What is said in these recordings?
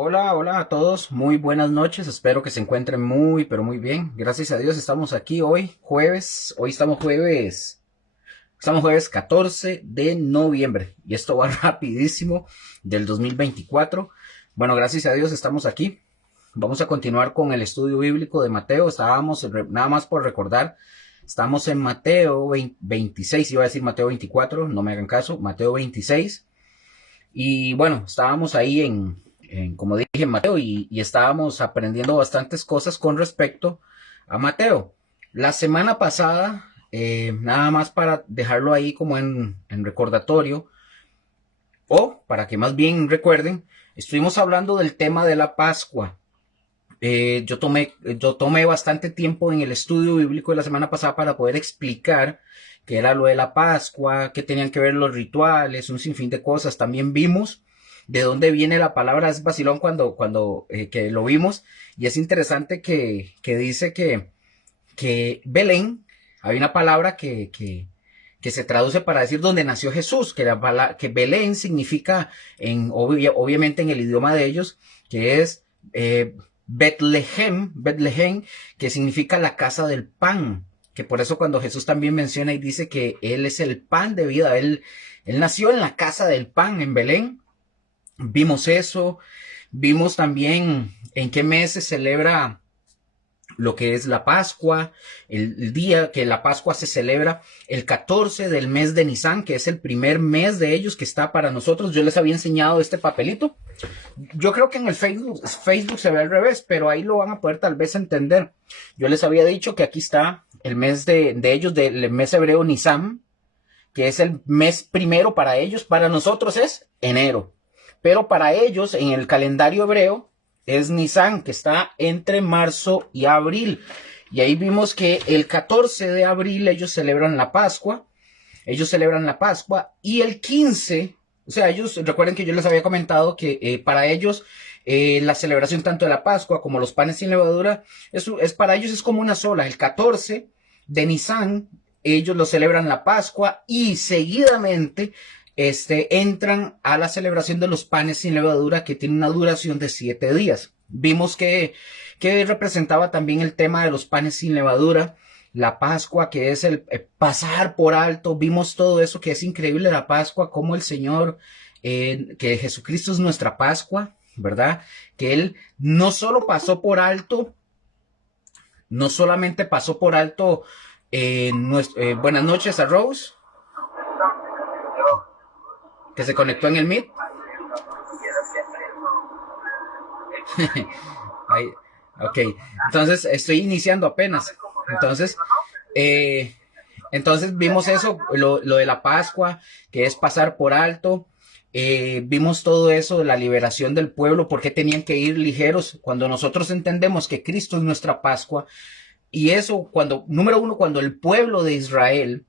Hola, hola a todos, muy buenas noches, espero que se encuentren muy, pero muy bien. Gracias a Dios estamos aquí hoy, jueves, estamos jueves 14 de noviembre y esto va rapidísimo del 2024. Bueno, gracias a Dios estamos aquí. Vamos a continuar con el estudio bíblico de Mateo. Nada más por recordar, estamos en Mateo 26, iba a decir Mateo 24, no me hagan caso, Mateo 26. Y bueno, estábamos ahí como dije, en Mateo y estábamos aprendiendo bastantes cosas con respecto a Mateo. La semana pasada, nada más para dejarlo ahí como en recordatorio, o para que más bien recuerden, estuvimos hablando del tema de la Pascua. Yo tomé bastante tiempo en el estudio bíblico de la semana pasada para poder explicar qué era lo de la Pascua, qué tenían que ver los rituales, un sinfín de cosas. También vimos de dónde viene la palabra, es vacilón cuando que lo vimos, y es interesante que dice que Belén, hay una palabra que se traduce para decir donde nació Jesús, que Belén significa, obviamente en el idioma de ellos, que es Betlehem, que significa la casa del pan, que por eso cuando Jesús también menciona y dice que Él es el pan de vida, él nació en la casa del pan en Belén. Vimos eso, vimos también en qué mes se celebra lo que es la Pascua, el día que la Pascua se celebra, el 14 del mes de Nisan, que es el primer mes de ellos que está para nosotros. Yo les había enseñado este papelito. Yo creo que en el Facebook se ve al revés, pero ahí lo van a poder tal vez entender. Yo les había dicho que aquí está el mes de ellos, del mes hebreo Nisan, que es el mes primero para ellos. Para nosotros es enero, pero para ellos en el calendario hebreo es Nisan, que está entre marzo y abril. Y ahí vimos que el 14 de abril ellos celebran la Pascua. Y el 15, o sea, ellos, recuerden que yo les había comentado que para ellos la celebración tanto de la Pascua como los panes sin levadura, para ellos es como una sola. El 14 de Nisan, ellos lo celebran la Pascua y seguidamente entran a la celebración de los panes sin levadura, que tiene una duración de 7 días. Vimos que representaba también el tema de los panes sin levadura, la Pascua, que es el pasar por alto. Vimos todo eso, que es increíble la Pascua, como el Señor, que Jesucristo es nuestra Pascua, ¿verdad? Que Él no solo pasó por alto, no solamente pasó por alto buenas noches a Rose, que se conectó en el Meet. Ahí, ok, entonces estoy iniciando apenas. Entonces, eh, entonces vimos eso, lo de la Pascua, que es pasar por alto. Vimos todo eso de la liberación del pueblo, porque tenían que ir ligeros. Cuando nosotros entendemos que Cristo es nuestra Pascua, y eso número uno, cuando el pueblo de Israel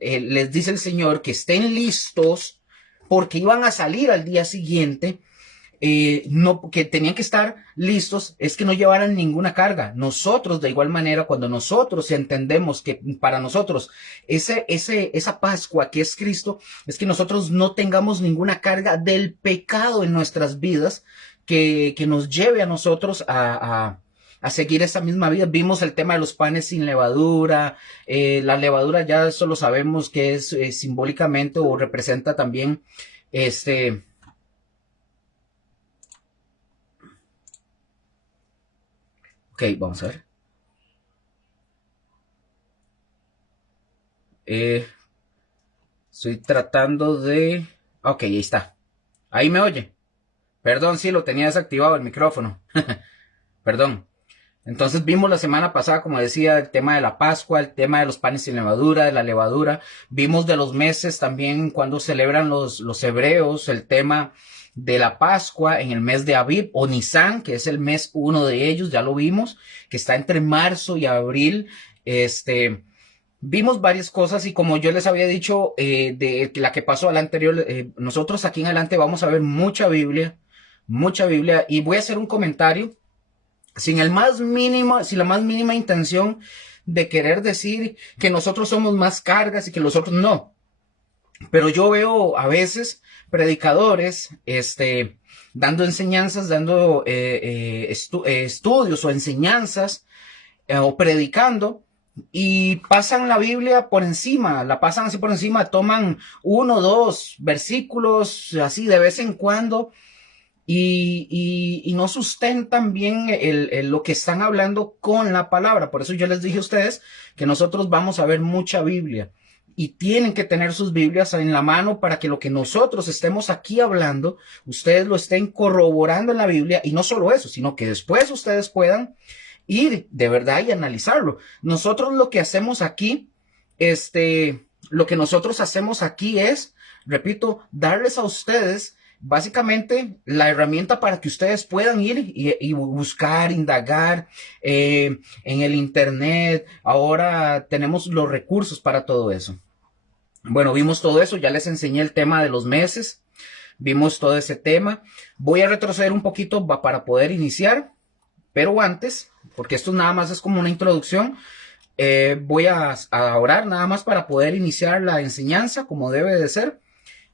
les dice el Señor que estén listos porque iban a salir al día siguiente, no, que tenían que estar listos, es que no llevaran ninguna carga. Nosotros, de igual manera, cuando nosotros entendemos que para nosotros esa Pascua que es Cristo, es que nosotros no tengamos ninguna carga del pecado en nuestras vidas que nos lleve a nosotros a seguir esa misma vida. Vimos el tema de los panes sin levadura. La levadura ya eso lo sabemos que es simbólicamente o representa también este. Ok, vamos a ver. Eh, Estoy tratando de... Ok, ahí está. Ahí me oye. Perdón, sí, lo tenía desactivado el micrófono. Perdón. Entonces vimos la semana pasada, como decía, el tema de la Pascua, el tema de los panes sin levadura, de la levadura. Vimos de los meses también cuando celebran los hebreos, el tema de la Pascua en el mes de Aviv o Nisan, que es el mes uno de ellos, ya lo vimos, que está entre marzo y abril. Vimos varias cosas y como yo les había dicho de la que pasó a la anterior, nosotros aquí en adelante vamos a ver mucha Biblia, y voy a hacer un comentario sin la más mínima intención de querer decir que nosotros somos más cargas y que los otros no. Pero yo veo a veces predicadores, dando enseñanzas, dando estudios o enseñanzas, o predicando, y pasan la Biblia por encima, la pasan así por encima, toman uno, dos versículos así de vez en cuando, y no sustentan bien lo que están hablando con la palabra. Por eso yo les dije a ustedes que nosotros vamos a ver mucha Biblia y tienen que tener sus Biblias en la mano para que lo que nosotros estemos aquí hablando, ustedes lo estén corroborando en la Biblia, y no solo eso, sino que después ustedes puedan ir de verdad y analizarlo. Nosotros lo que hacemos aquí, lo que nosotros hacemos aquí es, repito, darles a ustedes básicamente la herramienta para que ustedes puedan ir y buscar, indagar en el internet. Ahora tenemos los recursos para todo eso. Bueno, vimos todo eso, ya les enseñé el tema de los meses, vimos todo ese tema. Voy a retroceder un poquito para poder iniciar, pero antes, porque esto nada más es como una introducción, voy a orar nada más para poder iniciar la enseñanza como debe de ser.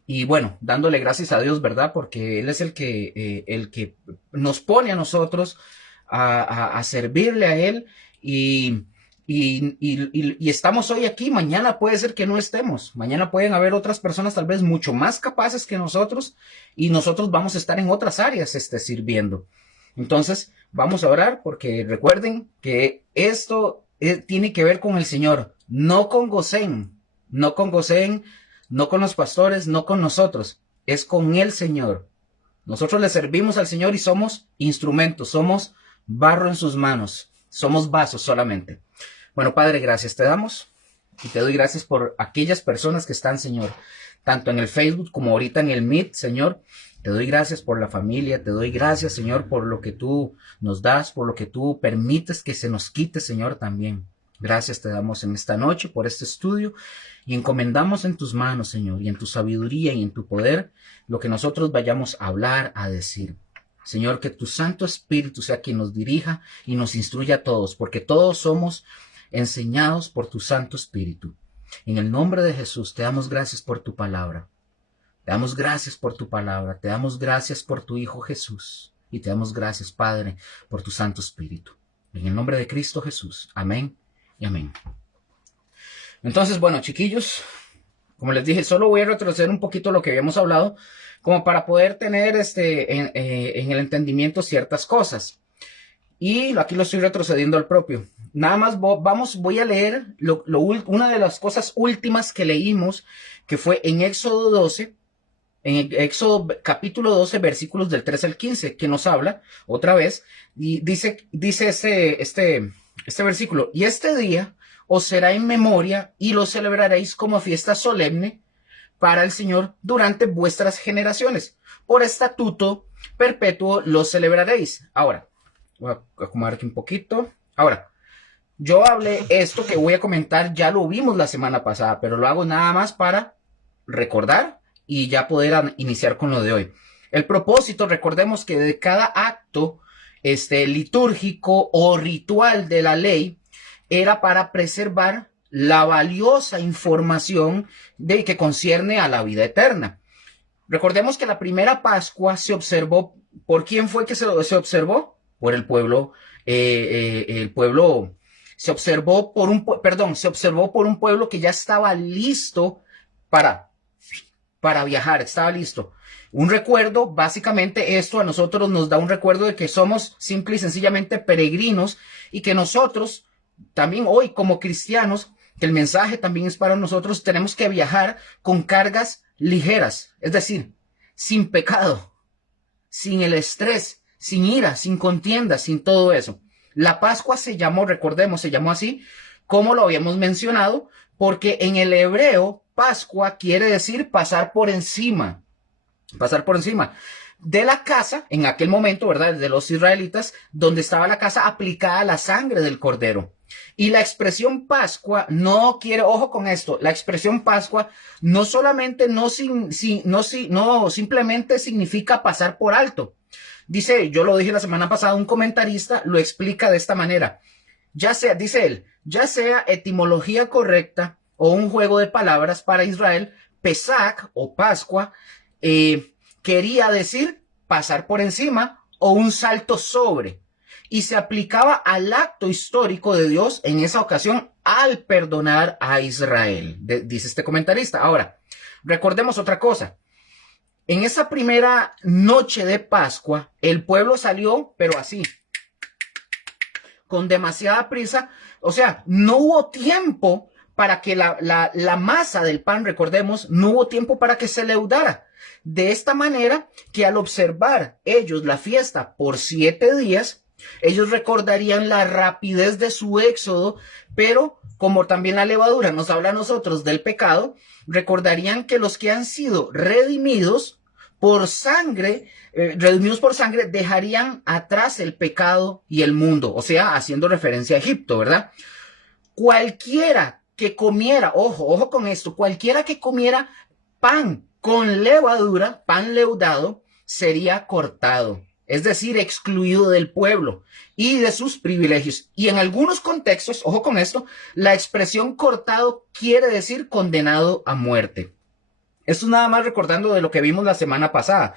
Y bueno, dándole gracias a Dios, ¿verdad? Porque Él es el que nos pone a nosotros a servirle a Él, y estamos hoy aquí. Mañana puede ser que no estemos. Mañana pueden haber otras personas tal vez mucho más capaces que nosotros, y nosotros vamos a estar en otras áreas sirviendo. Entonces, vamos a orar, porque recuerden que esto tiene que ver con el Señor, no con Gosén, no con Gosén, no con los pastores, no con nosotros, es con el Señor. Nosotros le servimos al Señor y somos instrumentos, somos barro en sus manos, somos vasos solamente. Bueno, Padre, gracias te damos, y te doy gracias por aquellas personas que están, Señor, tanto en el Facebook como ahorita en el Meet, Señor. Te doy gracias por la familia, te doy gracias, Señor, por lo que tú nos das, por lo que tú permites que se nos quite, Señor, también. Gracias te damos en esta noche por este estudio, y encomendamos en tus manos, Señor, y en tu sabiduría y en tu poder, lo que nosotros vayamos a hablar, a decir. Señor, que tu Santo Espíritu sea quien nos dirija y nos instruya a todos, porque todos somos enseñados por tu Santo Espíritu. En el nombre de Jesús te damos gracias por tu palabra. Te damos gracias por tu palabra, te damos gracias por tu Hijo Jesús, y te damos gracias, Padre, por tu Santo Espíritu. En el nombre de Cristo Jesús. Amén y amén. Entonces, bueno, chiquillos, como les dije, solo voy a retroceder un poquito lo que habíamos hablado, como para poder tener en el entendimiento ciertas cosas. Y aquí lo estoy retrocediendo al propio. Nada más voy a leer una de las cosas últimas que leímos, que fue en Éxodo 12, en Éxodo capítulo 12, versículos del 3 al 15, que nos habla otra vez, y dice este versículo: y este día os será en memoria, y lo celebraréis como fiesta solemne para el Señor durante vuestras generaciones. Por estatuto perpetuo lo celebraréis. Ahora, voy a acomodar aquí un poquito. Ahora, yo hablé esto que voy a comentar, ya lo vimos la semana pasada, pero lo hago nada más para recordar y ya poder iniciar con lo de hoy. El propósito, recordemos que de cada acto litúrgico o ritual de la ley era para preservar la valiosa información que concierne a la vida eterna. Recordemos que la primera Pascua se observó. ¿Por quién fue que se observó? Por el pueblo. El pueblo se observó se observó por un pueblo que ya estaba listo para viajar, estaba listo. Un recuerdo, básicamente esto a nosotros nos da un recuerdo de que somos simple y sencillamente peregrinos, y que nosotros también hoy como cristianos, que el mensaje también es para nosotros, tenemos que viajar con cargas ligeras, es decir, sin pecado, sin el estrés, sin ira, sin contienda, sin todo eso. La Pascua se llamó, recordemos, se llamó así, como lo habíamos mencionado, porque en el hebreo Pascua quiere decir pasar por encima de la casa, en aquel momento, ¿verdad?, de los israelitas, donde estaba la casa aplicada a la sangre del cordero. Y la expresión Pascua no quiere, ojo con esto, la expresión Pascua no solamente no simplemente significa pasar por alto. Dice, yo lo dije la semana pasada, un comentarista lo explica de esta manera: dice él, ya sea etimología correcta o un juego de palabras para Israel, Pesach o Pascua quería decir pasar por encima o un salto sobre, y se aplicaba al acto histórico de Dios en esa ocasión al perdonar a Israel, dice este comentarista. Ahora, recordemos otra cosa. En esa primera noche de Pascua, el pueblo salió, pero así, con demasiada prisa. O sea, no hubo tiempo para que la masa del pan, recordemos, no hubo tiempo para que se leudara. De esta manera que al observar ellos la fiesta por 7 días, ellos recordarían la rapidez de su éxodo, pero como también la levadura nos habla a nosotros del pecado, recordarían que los que han sido redimidos por sangre, dejarían atrás el pecado y el mundo, o sea, haciendo referencia a Egipto, ¿verdad? Cualquiera que comiera, ojo con esto, cualquiera que comiera pan con levadura, pan leudado, sería cortado, es decir, excluido del pueblo y de sus privilegios. Y en algunos contextos, ojo con esto, la expresión cortado quiere decir condenado a muerte. Esto nada más recordando de lo que vimos la semana pasada.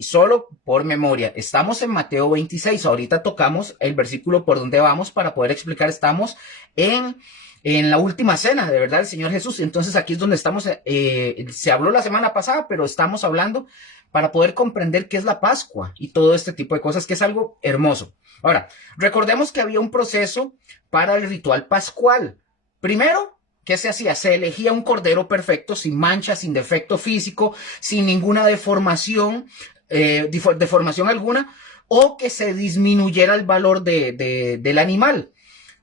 Solo por memoria, estamos en Mateo 26, ahorita tocamos el versículo por donde vamos para poder explicar, estamos en la última cena, de verdad, el Señor Jesús. Entonces aquí es donde estamos, se habló la semana pasada, pero estamos hablando para poder comprender qué es la Pascua y todo este tipo de cosas, que es algo hermoso. Ahora, recordemos que había un proceso para el ritual pascual. Primero, ¿qué se hacía? Se elegía un cordero perfecto, sin mancha, sin defecto físico, sin ninguna deformación, deformación alguna, o que se disminuyera el valor del animal.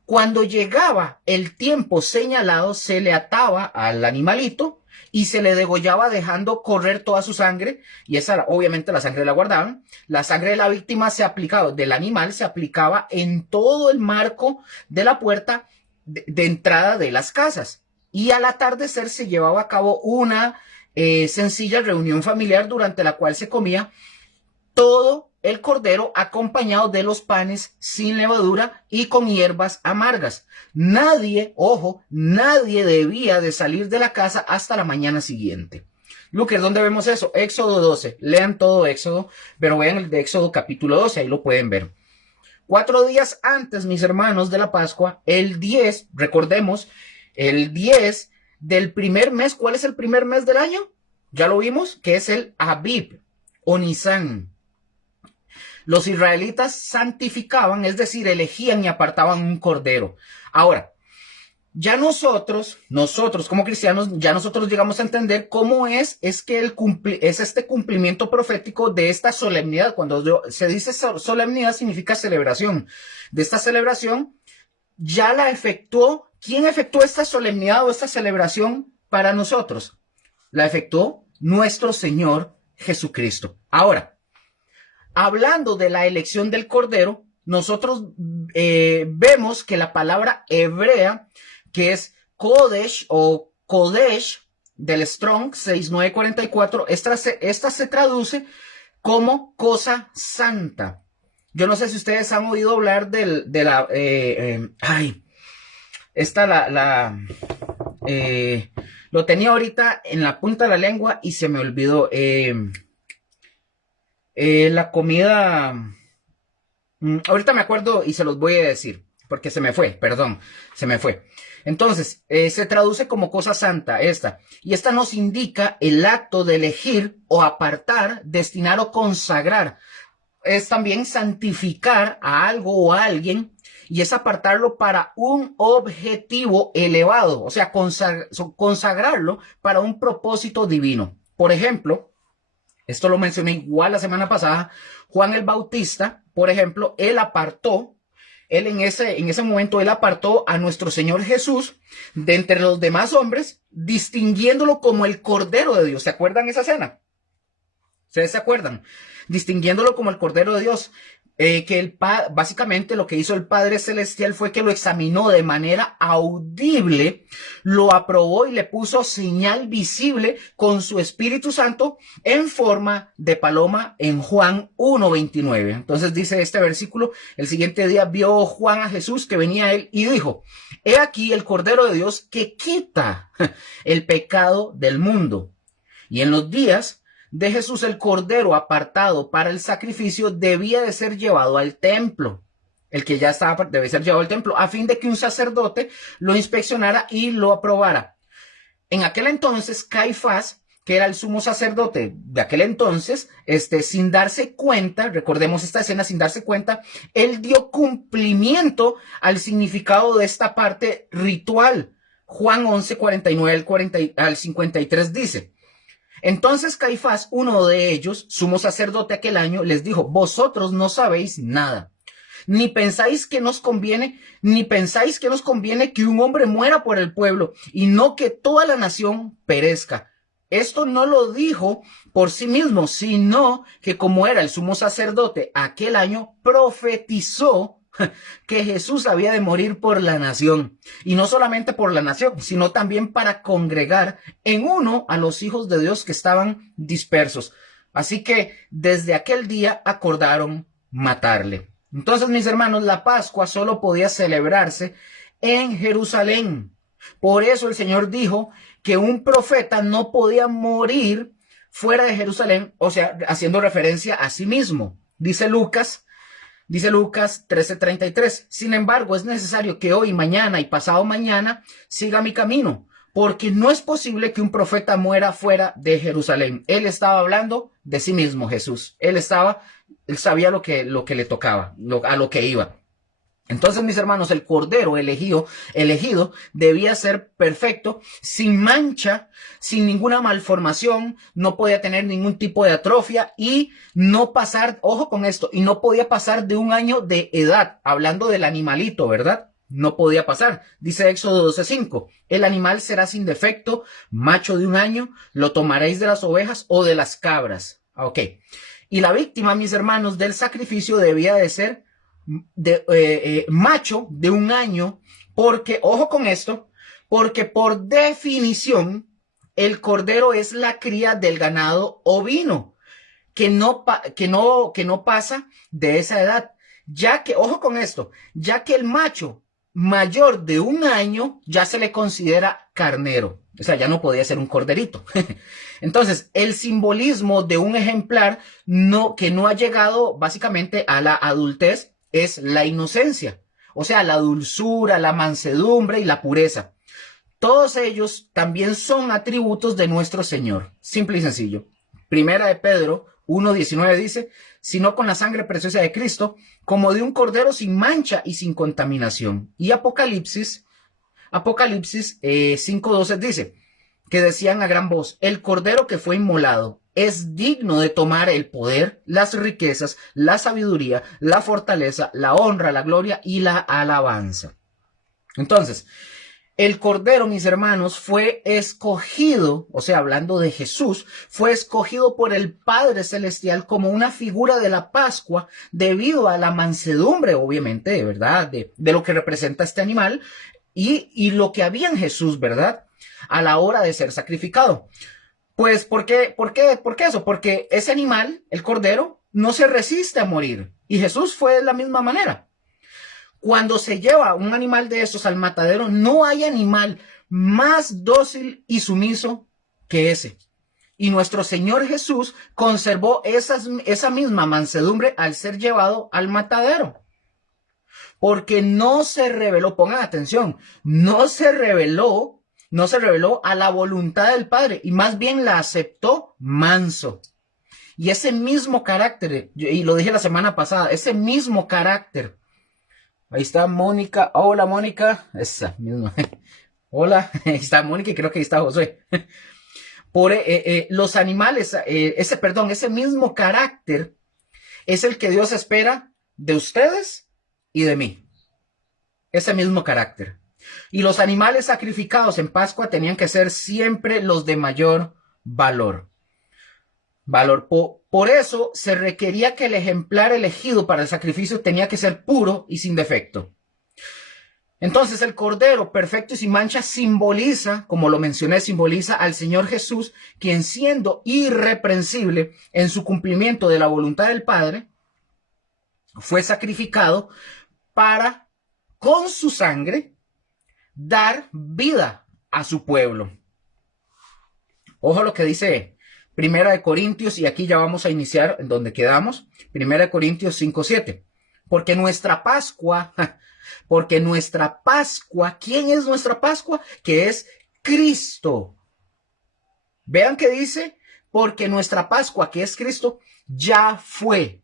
Cuando llegaba el tiempo señalado, se le ataba al animalito y se le degollaba dejando correr toda su sangre, y esa obviamente la sangre la guardaban. La sangre de la víctima se aplicaba, del animal se aplicaba en todo el marco de la puerta de entrada de las casas, y al atardecer se llevaba a cabo una sencilla reunión familiar durante la cual se comía todo el cordero acompañado de los panes sin levadura y con hierbas amargas. Nadie, ojo, nadie debía de salir de la casa hasta la mañana siguiente. Lucas, ¿dónde vemos eso? Éxodo 12. Lean todo Éxodo, pero vean el de Éxodo capítulo 12, ahí lo pueden ver. 4 días antes, mis hermanos, de la Pascua, el 10, recordemos, el 10 del primer mes. ¿Cuál es el primer mes del año? Ya lo vimos, que es el Abib o Nisan. Los israelitas santificaban, es decir, elegían y apartaban un cordero. Ahora, ya nosotros como cristianos, ya nosotros llegamos a entender cómo es que es este cumplimiento profético de esta solemnidad. Cuando se dice solemnidad significa celebración. De esta celebración ya la efectuó. ¿Quién efectuó esta solemnidad o esta celebración para nosotros? La efectuó nuestro Señor Jesucristo. Ahora, hablando de la elección del cordero, nosotros vemos que la palabra hebrea, que es Kodesh o Kodesh del Strong 6944, esta se traduce como cosa santa. Yo no sé si ustedes han oído hablar lo tenía ahorita en la punta de la lengua y se me olvidó. La comida, ahorita me acuerdo y se los voy a decir, porque se me fue. Entonces, se traduce como cosa santa esta, y esta nos indica el acto de elegir o apartar, destinar o consagrar. Es también santificar a algo o a alguien, y es apartarlo para un objetivo elevado, o sea, consagrarlo para un propósito divino. Por ejemplo, esto lo mencioné igual la semana pasada, Juan el Bautista, por ejemplo, él en ese momento apartó a nuestro Señor Jesús de entre los demás hombres, distinguiéndolo como el Cordero de Dios. ¿Se acuerdan esa escena? ¿Ustedes se acuerdan? Distinguiéndolo como el Cordero de Dios. Básicamente lo que hizo el Padre Celestial fue que lo examinó de manera audible, lo aprobó y le puso señal visible con su Espíritu Santo en forma de paloma en Juan 1:29. Entonces dice este versículo: el siguiente día vio Juan a Jesús que venía a él y dijo: he aquí el Cordero de Dios que quita el pecado del mundo. Y en los días de Jesús el cordero apartado para el sacrificio debía de ser llevado al templo. El que ya estaba debe ser llevado al templo a fin de que un sacerdote lo inspeccionara y lo aprobara. En aquel entonces, Caifás, que era el sumo sacerdote de aquel entonces, sin darse cuenta, recordemos esta escena, sin darse cuenta, él dio cumplimiento al significado de esta parte ritual. Juan 11, 49 al 53 dice: entonces Caifás, uno de ellos, sumo sacerdote aquel año, les dijo: vosotros no sabéis nada, ni pensáis que nos conviene que un hombre muera por el pueblo y no que toda la nación perezca. Esto no lo dijo por sí mismo, sino que como era el sumo sacerdote aquel año, profetizó que Jesús había de morir por la nación. Y no solamente por la nación, sino también para congregar en uno a los hijos de Dios que estaban dispersos. Así que desde aquel día acordaron matarle. Entonces, mis hermanos, la Pascua solo podía celebrarse en Jerusalén. Por eso el Señor dijo que un profeta no podía morir fuera de Jerusalén, o sea, haciendo referencia a sí mismo. Dice Lucas 13:33. Sin embargo, es necesario que hoy, mañana y pasado mañana siga mi camino, porque no es posible que un profeta muera fuera de Jerusalén. Él estaba hablando de sí mismo, Jesús. Él sabía lo que le tocaba, a lo que iba. Entonces, mis hermanos, el cordero elegido debía ser perfecto, sin mancha, sin ninguna malformación, no podía tener ningún tipo de atrofia y no pasar, ojo con esto, y no podía pasar de un año de edad, hablando del animalito, ¿verdad? No podía pasar. Dice Éxodo 12:5, el animal será sin defecto, macho de un año, lo tomaréis de las ovejas o de las cabras. Ok. Y la víctima, mis hermanos, del sacrificio debía de ser macho de un año, porque, ojo con esto, porque por definición el cordero es la cría del ganado ovino, que no pasa de esa edad, ya que, ojo con esto, ya que el macho mayor de un año ya se le considera carnero, o sea, ya no podía ser un corderito. Entonces, el simbolismo de un ejemplar que no ha llegado básicamente a la adultez es la inocencia, o sea, la dulzura, la mansedumbre y la pureza. Todos ellos también son atributos de nuestro Señor. Simple y sencillo. Primera de Pedro 1:19 dice: sino con la sangre preciosa de Cristo, como de un cordero sin mancha y sin contaminación. Y Apocalipsis 5:12 dice que decían a gran voz: el cordero que fue inmolado es digno de tomar el poder, las riquezas, la sabiduría, la fortaleza, la honra, la gloria y la alabanza. Entonces, el cordero, mis hermanos, fue escogido, o sea, hablando de Jesús, fue escogido por el Padre Celestial como una figura de la Pascua debido a la mansedumbre, obviamente, ¿verdad? De lo que representa este animal y lo que había en Jesús, ¿verdad? A la hora de ser sacrificado. Pues, ¿por qué eso? Porque ese animal, el cordero, no se resiste a morir. Y Jesús fue de la misma manera. Cuando se lleva un animal de esos al matadero, no hay animal más dócil y sumiso que ese. Y nuestro Señor Jesús conservó esa misma mansedumbre al ser llevado al matadero. Porque no se rebeló, pongan atención, no se rebeló a la voluntad del Padre y más bien la aceptó manso. Y ese mismo carácter, y lo dije la semana pasada, ese mismo carácter. Ahí está Mónica. Hola, Mónica. Esa misma. Hola, ahí está Mónica y creo que ahí está Josué. Por los animales, ese mismo carácter es el que Dios espera de ustedes y de mí. Ese mismo carácter. Y los animales sacrificados en Pascua tenían que ser siempre los de mayor valor. Por eso se requería que el ejemplar elegido para el sacrificio tenía que ser puro y sin defecto. Entonces el cordero perfecto y sin mancha simboliza, como lo mencioné, simboliza al Señor Jesús, quien siendo irreprensible en su cumplimiento de la voluntad del Padre, fue sacrificado para, con su sangre, dar vida a su pueblo. Ojo lo que dice Primera de Corintios, y aquí ya vamos a iniciar en donde quedamos. Primera de Corintios 5:7. Porque nuestra Pascua, ¿quién es nuestra Pascua? Que es Cristo. Vean que dice, porque nuestra Pascua, que es Cristo, ya fue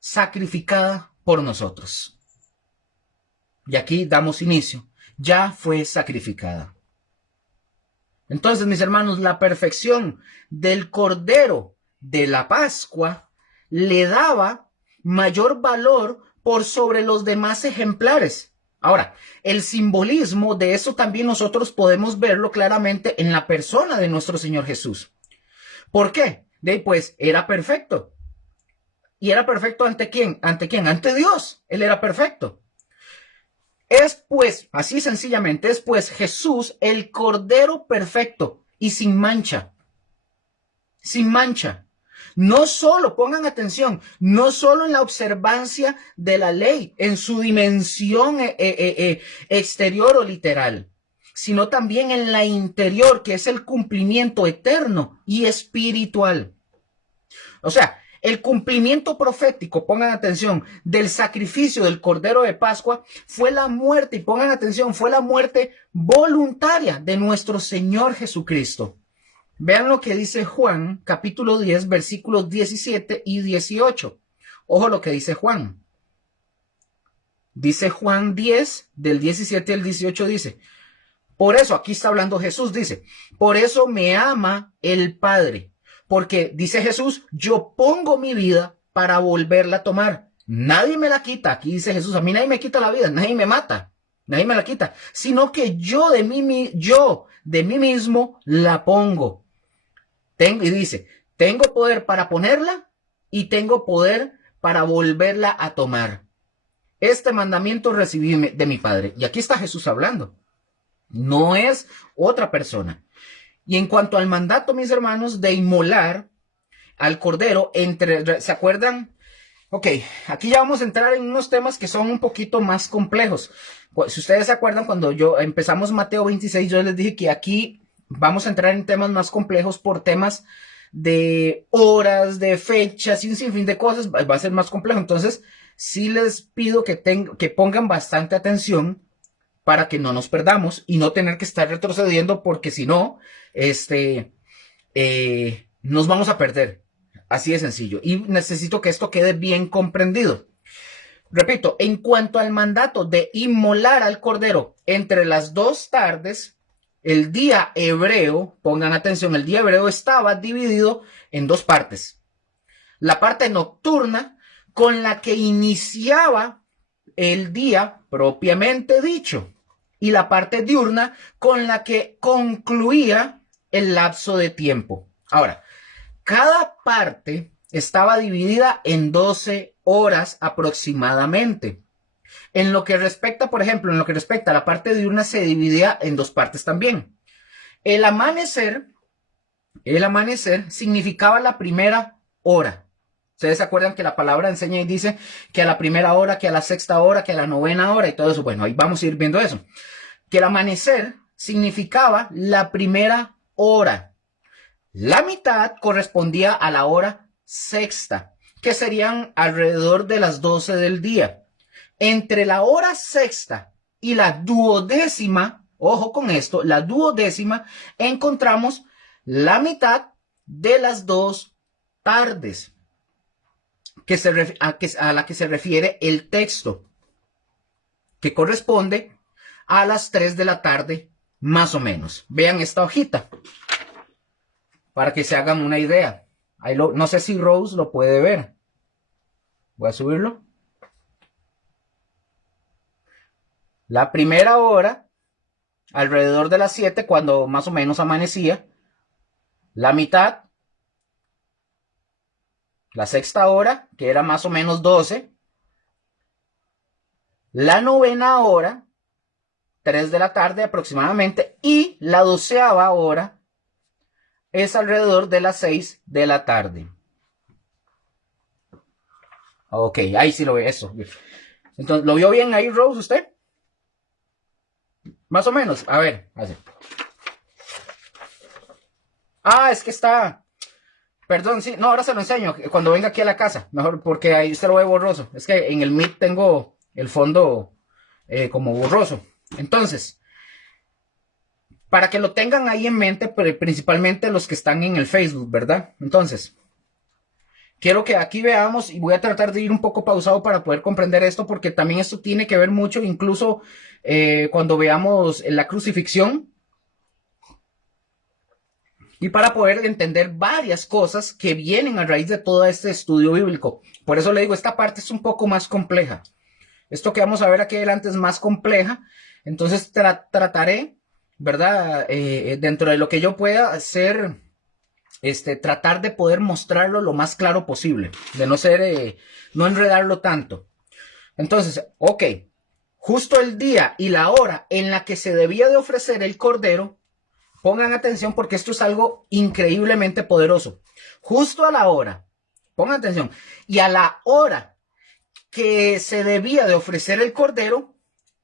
sacrificada por nosotros. Y aquí damos inicio. Ya fue sacrificada. Entonces, mis hermanos, la perfección del Cordero de la Pascua le daba mayor valor por sobre los demás ejemplares. Ahora, el simbolismo de eso también nosotros podemos verlo claramente en la persona de nuestro Señor Jesús. ¿Por qué? Pues era perfecto. ¿Y era perfecto ante quién? ¿Ante quién? Ante Dios. Él era perfecto. Es pues, así sencillamente, es pues Jesús el Cordero perfecto y sin mancha. Sin mancha. No solo, pongan atención, no solo en la observancia de la ley, en su dimensión exterior o literal, sino también en la interior, que es el cumplimiento eterno y espiritual. O sea, el cumplimiento profético, pongan atención, del sacrificio del Cordero de Pascua fue la muerte, y pongan atención, fue la muerte voluntaria de nuestro Señor Jesucristo. Vean lo que dice Juan, capítulo 10, versículos 17 y 18. Ojo lo que dice Juan. Dice Juan 10, del 17 al 18, dice, por eso, aquí está hablando Jesús, dice, por eso me ama el Padre. Porque, dice Jesús, yo pongo mi vida para volverla a tomar. Nadie me la quita. Aquí dice Jesús, a mí nadie me quita la vida, nadie me mata, nadie me la quita. Sino que yo de mí mismo la pongo. Y dice, tengo poder para ponerla y tengo poder para volverla a tomar. Este mandamiento recibí de mi Padre. Y aquí está Jesús hablando. No es otra persona. Y en cuanto al mandato, mis hermanos, de inmolar al cordero, ¿se acuerdan? Ok, aquí ya vamos a entrar en unos temas que son un poquito más complejos. Si ustedes se acuerdan, cuando empezamos Mateo 26, yo les dije que aquí vamos a entrar en temas más complejos por temas de horas, de fechas y un sinfín de cosas, va a ser más complejo. Entonces, sí les pido que pongan bastante atención para que no nos perdamos y no tener que estar retrocediendo, porque si no, nos vamos a perder. Así de sencillo. Y necesito que esto quede bien comprendido. Repito, en cuanto al mandato de inmolar al cordero entre las 2 tardes, el día hebreo, pongan atención, el día hebreo estaba dividido en 2 partes. La parte nocturna, con la que iniciaba el día propiamente dicho, y la parte diurna, con la que concluía el lapso de tiempo. Ahora, cada parte estaba dividida en 12 horas aproximadamente. En lo que respecta, por ejemplo, en lo que respecta a la parte diurna, se dividía en 2 partes también. El amanecer significaba la primera hora. Ustedes se acuerdan que la palabra enseña y dice que a la primera hora, que a la sexta hora, que a la novena hora y todo eso. Bueno, ahí vamos a ir viendo eso. Que el amanecer significaba la primera hora. La mitad correspondía a la hora sexta, que serían alrededor de las 12 del día. Entre la hora sexta y la duodécima, ojo con esto, la duodécima, encontramos la mitad de las 2 tardes, a la que se refiere el texto, que corresponde a las 3 de la tarde, más o menos. Vean esta hojita, para que se hagan una idea. No sé si Rose lo puede ver. Voy a subirlo. La primera hora, alrededor de las 7, cuando más o menos amanecía. La mitad, la sexta hora, que era más o menos 12. La novena hora, 3 de la tarde aproximadamente. Y la 12ª hora es alrededor de las 6 de la tarde. Ok, ahí sí lo ve, eso. Entonces, ¿lo vio bien ahí, Rose, usted? Más o menos, a ver, así. Es que está Perdón, sí, no, ahora se lo enseño cuando venga aquí a la casa, mejor porque ahí usted lo ve borroso. Es que en el Meet tengo el fondo como borroso. Entonces, para que lo tengan ahí en mente, principalmente los que están en el Facebook, ¿verdad? Entonces, quiero que aquí veamos y voy a tratar de ir un poco pausado para poder comprender esto, porque también esto tiene que ver mucho, incluso cuando veamos la crucifixión, y para poder entender varias cosas que vienen a raíz de todo este estudio bíblico. Por eso le digo, esta parte es un poco más compleja. Esto que vamos a ver aquí adelante es más compleja. Entonces trataré, ¿verdad? Dentro de lo que yo pueda hacer, tratar de poder mostrarlo lo más claro posible. De no ser, no enredarlo tanto. Entonces, ok. Justo el día y la hora en la que se debía de ofrecer el cordero. Pongan atención porque esto es algo increíblemente poderoso. Justo a la hora, pongan atención, y a la hora que se debía de ofrecer el cordero,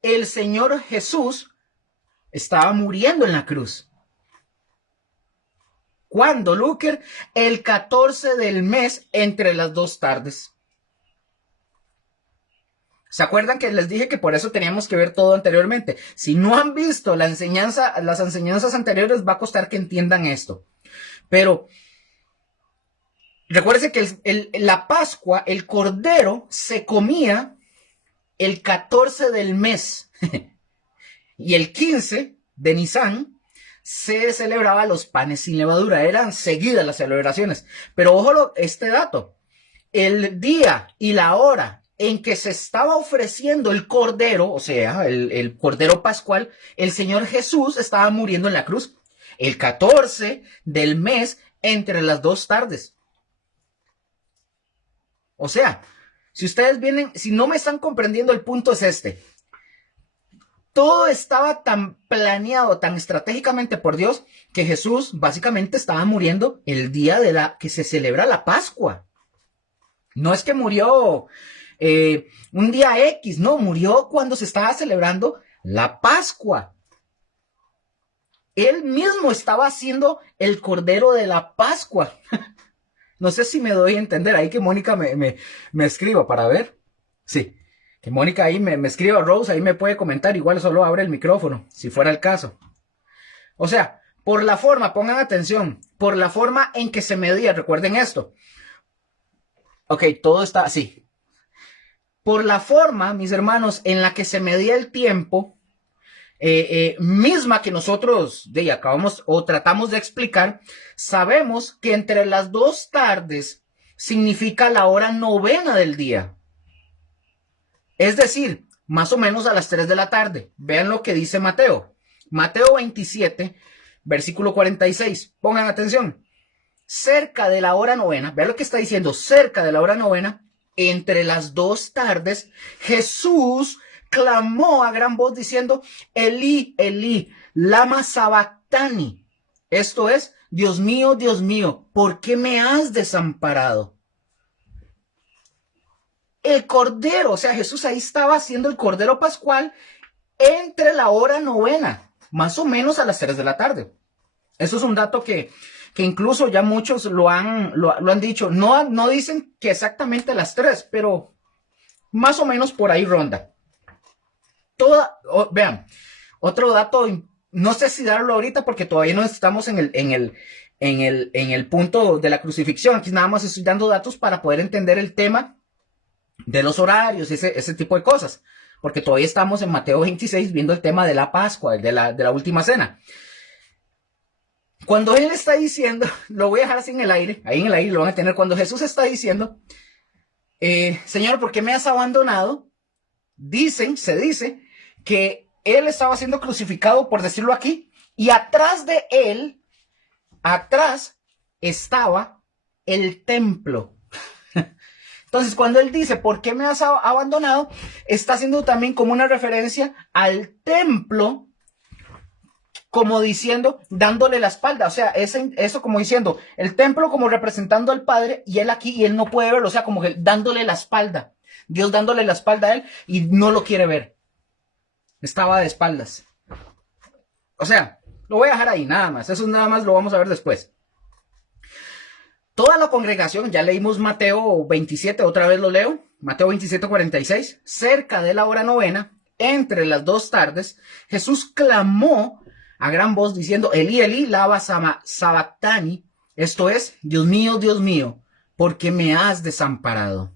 el Señor Jesús estaba muriendo en la cruz. ¿Cuándo, Luker? El 14 del mes entre las 2 tardes. ¿Se acuerdan que les dije que por eso teníamos que ver todo anteriormente? Si no han visto las enseñanzas anteriores, va a costar que entiendan esto. Pero recuérdense que la Pascua, el Cordero, se comía el 14 del mes. Y el 15 de Nisan se celebraba los panes sin levadura. Eran seguidas las celebraciones. Pero ojo este dato. El día y la hora en que se estaba ofreciendo el cordero, o sea, el cordero pascual, el Señor Jesús estaba muriendo en la cruz. El 14 del mes entre las 2 tardes. O sea, si ustedes vienen, si no me están comprendiendo, el punto es este. Todo estaba tan planeado, tan estratégicamente por Dios, que Jesús básicamente estaba muriendo el día de la que se celebra la Pascua. No es que murió un día X, no, murió cuando se estaba celebrando la Pascua. Él mismo estaba haciendo el cordero de la Pascua. No sé si me doy a entender, ahí que Mónica me escriba para ver. Sí, que Mónica ahí me escriba, Rose, ahí me puede comentar, igual solo abre el micrófono, si fuera el caso. O sea, por la forma, pongan atención, por la forma en que se medía, recuerden esto. Ok, todo está así. Por la forma, mis hermanos, en la que se medía el tiempo, misma que nosotros acabamos o tratamos de explicar, sabemos que entre las 2 tardes significa la hora novena del día. Es decir, más o menos a las 3 de la tarde. Vean lo que dice Mateo. Mateo 27, versículo 46. Pongan atención. Cerca de la hora novena, vean lo que está diciendo, cerca de la hora novena, entre las 2 tardes, Jesús clamó a gran voz diciendo, Elí, Elí, lama sabactani. Esto es, Dios mío, ¿por qué me has desamparado? El cordero, o sea, Jesús ahí estaba haciendo el cordero pascual entre la hora novena, más o menos a las 3 de la tarde. Eso es un dato que incluso ya muchos lo han dicho. No dicen que exactamente a las 3, pero más o menos por ahí ronda. Vean, otro dato, no sé si darlo ahorita porque todavía no estamos en el punto de la crucifixión. Aquí nada más estoy dando datos para poder entender el tema de los horarios, ese tipo de cosas. Porque todavía estamos en Mateo 26 viendo el tema de la Pascua, de la última cena. Cuando él está diciendo, lo voy a dejar así en el aire, ahí en el aire lo van a tener, cuando Jesús está diciendo, Señor, ¿por qué me has abandonado? Se dice que él estaba siendo crucificado, por decirlo aquí, y atrás de él, atrás estaba el templo. Entonces, cuando él dice, ¿por qué me has abandonado? Está haciendo también como una referencia al templo, como diciendo, dándole la espalda, o sea, eso como diciendo, el templo como representando al Padre, y él aquí, y él no puede verlo, o sea, como que dándole la espalda, Dios dándole la espalda a él, y no lo quiere ver, estaba de espaldas. O sea, lo voy a dejar ahí, nada más, eso nada más lo vamos a ver después. Toda la congregación, ya leímos Mateo 27, otra vez lo leo, Mateo 27:46, cerca de la hora novena, entre las 2 tardes, Jesús clamó a gran voz diciendo, Elí, Elí, lama sabactani, esto es, Dios mío, ¿por qué me has desamparado?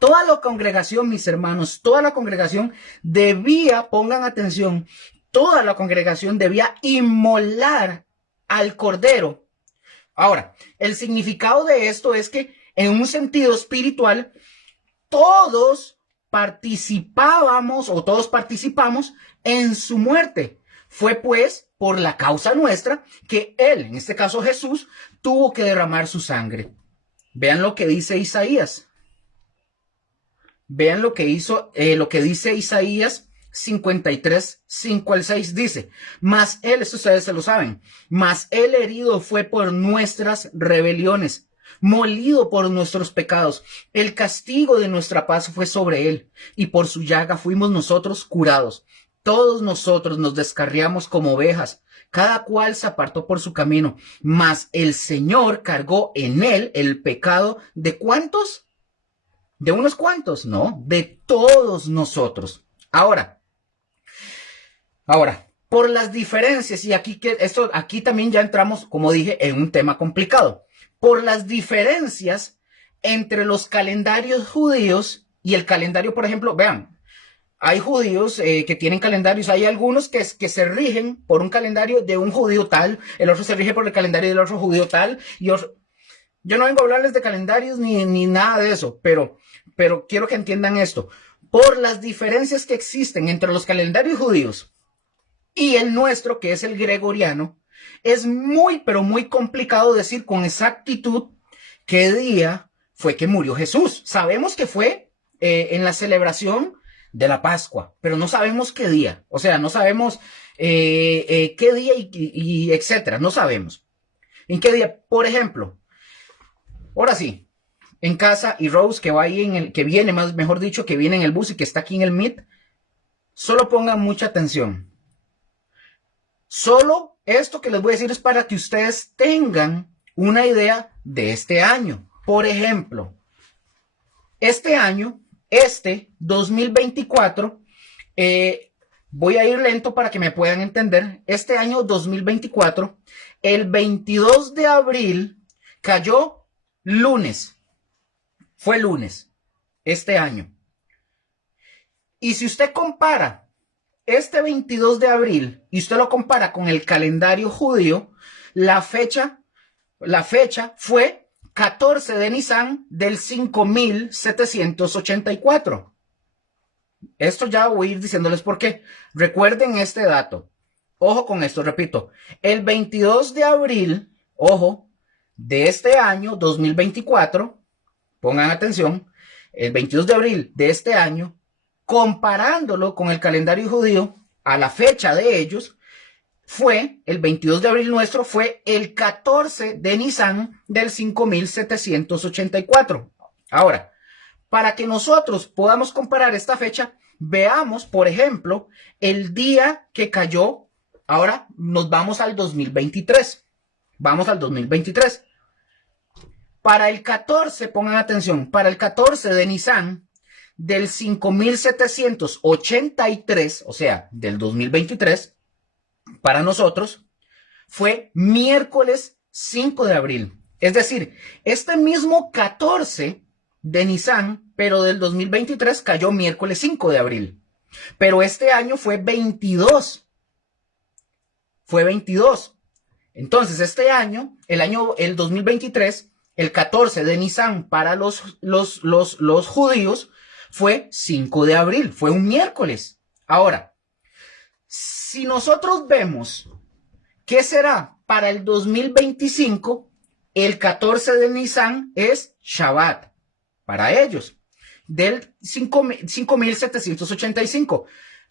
Toda la congregación, mis hermanos, toda la congregación debía, pongan atención, toda la congregación debía inmolar al Cordero. Ahora, el significado de esto es que en un sentido espiritual, todos participábamos o todos participamos en su muerte. Fue pues por la causa nuestra que Él, en este caso Jesús, tuvo que derramar su sangre. Vean lo que dice Isaías. Vean lo que dice Isaías 53, 5 al 6, dice, mas Él, esto ustedes se lo saben, mas Él herido fue por nuestras rebeliones, molido por nuestros pecados, el castigo de nuestra paz fue sobre Él, y por su llaga fuimos nosotros curados. Todos nosotros nos descarriamos como ovejas, cada cual se apartó por su camino, mas el Señor cargó en Él el pecado ¿de cuántos? ¿De unos cuantos? No, de todos nosotros. Ahora, por las diferencias, y aquí también ya entramos, como dije, en un tema complicado. Por las diferencias entre los calendarios judíos y el calendario, por ejemplo, vean, hay judíos que tienen calendarios, hay algunos que se rigen por un calendario de un judío tal, el otro se rige por el calendario del otro judío tal, y otro. Yo no vengo a hablarles de calendarios ni nada de eso, pero quiero que entiendan esto. Por las diferencias que existen entre los calendarios judíos y el nuestro, que es el gregoriano, es muy, pero muy complicado decir con exactitud qué día fue que murió Jesús. Sabemos que fue en la celebración de la Pascua, pero no sabemos qué día. O sea, no sabemos qué día y etcétera. No sabemos. ¿En qué día? Por ejemplo, ahora sí, en casa, y Rose, que va ahí que viene, mejor dicho, que viene en el bus y que está aquí en el Meet, solo pongan mucha atención. Solo esto que les voy a decir es para que ustedes tengan una idea de este año. Por ejemplo, este año, 2024, voy a ir lento para que me puedan entender. Este año 2024, el 22 de abril cayó lunes. Fue lunes, este año. Y si usted compara este 22 de abril y usted lo compara con el calendario judío, la fecha fue 14 de Nisan del 5784. Esto ya voy a ir diciéndoles por qué. Recuerden este dato. Ojo con esto, repito. El 22 de abril, ojo, de este año 2024, pongan atención, el 22 de abril de este año, comparándolo con el calendario judío, a la fecha de ellos, fue, el 22 de abril nuestro, fue el 14 de Nisan del 5784. Ahora, para que nosotros podamos comparar esta fecha, veamos, por ejemplo, el día que cayó. Ahora nos vamos al 2023. Vamos al 2023. Para el 14, pongan atención, para el 14 de Nisan del 5783, o sea, del 2023, para nosotros, fue miércoles 5 de abril. Es decir, este mismo 14 de Nisan, pero del 2023, cayó miércoles 5 de abril. Pero este año fue 22. Fue 22. Entonces, este año, el 2023, el 14 de Nisan para los judíos fue 5 de abril, fue un miércoles. Ahora, si nosotros vemos qué será para el 2025, el 14 de Nisan es Shabbat para ellos, del 5785.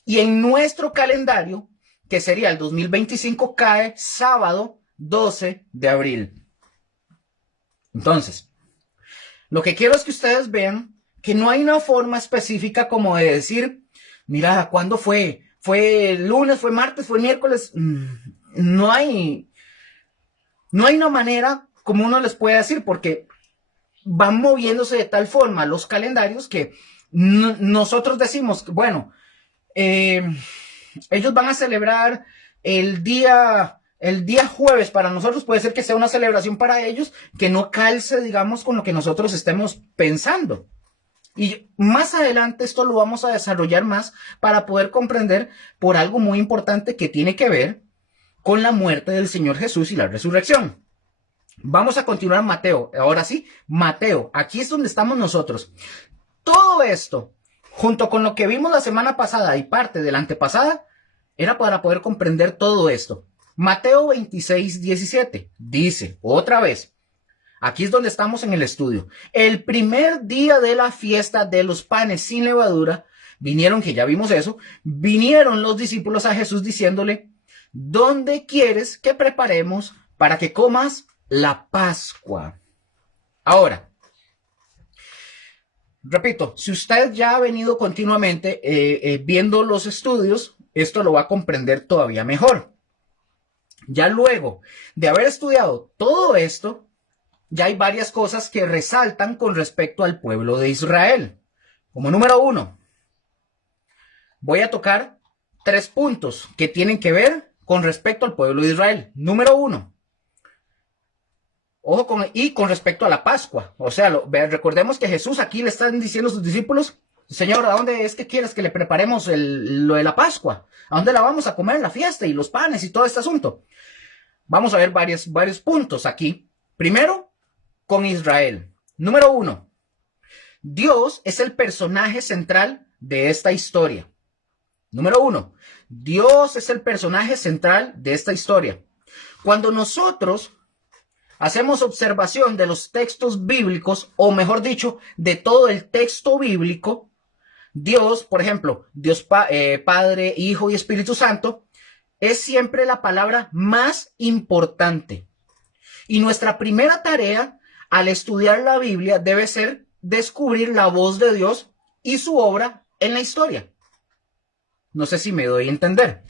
Y en nuestro calendario, que sería el 2025, cae sábado 12 de abril. Entonces, lo que quiero es que ustedes vean que no hay una forma específica como de decir, mira, ¿cuándo fue? ¿Fue lunes, fue martes, fue miércoles? No hay una manera como uno les puede decir, porque van moviéndose de tal forma los calendarios que nosotros decimos, bueno, ellos van a celebrar el día jueves. Para nosotros puede ser que sea una celebración para ellos que no calce, digamos, con lo que nosotros estemos pensando. Y más adelante esto lo vamos a desarrollar más para poder comprender por algo muy importante que tiene que ver con la muerte del Señor Jesús y la resurrección. Vamos a continuar Mateo. Ahora sí, Mateo. Aquí es donde estamos nosotros. Todo esto, junto con lo que vimos la semana pasada y parte de la antepasada, era para poder comprender todo esto. Mateo 26, 17 dice, otra vez, aquí es donde estamos en el estudio. El primer día de la fiesta de los panes sin levadura, vinieron, que ya vimos eso, vinieron los discípulos a Jesús diciéndole, ¿dónde quieres que preparemos para que comas la Pascua? Ahora, repito, si usted ya ha venido continuamente viendo los estudios, esto lo va a comprender todavía mejor. Ya luego de haber estudiado todo esto, ya hay varias cosas que resaltan con respecto al pueblo de Israel. Como número 1, voy a tocar 3 puntos que tienen que ver con respecto al pueblo de Israel. Número 1, ojo con respecto a la Pascua. O sea, recordemos que Jesús aquí le están diciendo a sus discípulos, Señor, ¿a dónde es que quieres que le preparemos lo de la Pascua? ¿A dónde la vamos a comer, la fiesta y los panes y todo este asunto? Vamos a ver varios puntos aquí. Primero, con Israel. Número 1, Dios es el personaje central de esta historia. Número 1, Dios es el personaje central de esta historia. Cuando nosotros hacemos observación de los textos bíblicos, o mejor dicho, de todo el texto bíblico, Dios, por ejemplo, Dios Padre, Hijo y Espíritu Santo, es siempre la palabra más importante. Y nuestra primera tarea al estudiar la Biblia debe ser descubrir la voz de Dios y su obra en la historia. No sé si me doy a entender.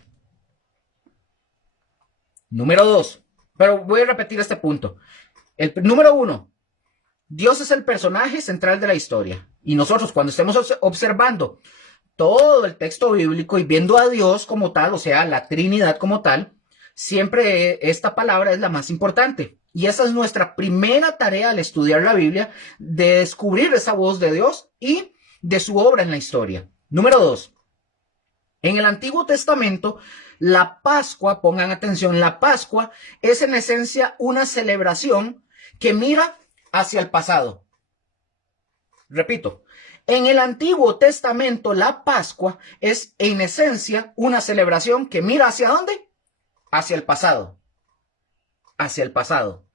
Número 2, pero voy a repetir este punto. Número 1, Dios es el personaje central de la historia. Y nosotros cuando estemos observando todo el texto bíblico y viendo a Dios como tal, o sea, la Trinidad como tal, siempre esta palabra es la más importante. Y esa es nuestra primera tarea al estudiar la Biblia, de descubrir esa voz de Dios y de su obra en la historia. Número 2, en el Antiguo Testamento, la Pascua, pongan atención, la Pascua es en esencia una celebración que mira hacia el pasado. Repito, en el Antiguo Testamento la Pascua es en esencia una celebración que mira ¿hacia dónde? Hacia el pasado. Hacia el pasado.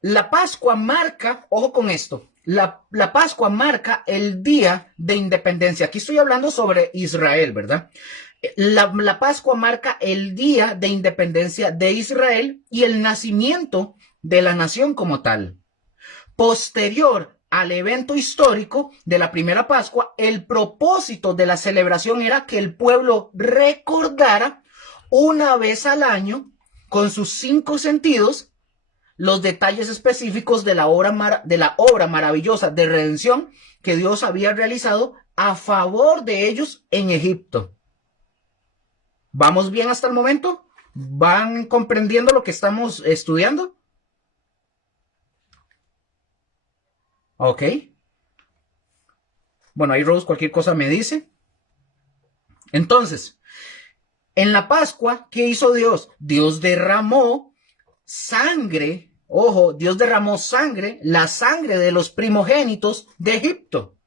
La Pascua marca, ojo con esto, la Pascua marca el día de independencia. Aquí estoy hablando sobre Israel, ¿verdad? La Pascua marca el día de independencia de Israel y el nacimiento de la nación como tal. Posterior al evento histórico de la primera Pascua, el propósito de la celebración era que el pueblo recordara una vez al año, con sus 5 sentidos, los detalles específicos de la obra maravillosa de redención que Dios había realizado a favor de ellos en Egipto. ¿Vamos bien hasta el momento? ¿Van comprendiendo lo que estamos estudiando? Ok. Bueno, ahí Rose cualquier cosa me dice. Entonces, en la Pascua, ¿qué hizo Dios? Dios derramó sangre, ojo, Dios derramó sangre, la sangre de los primogénitos de Egipto.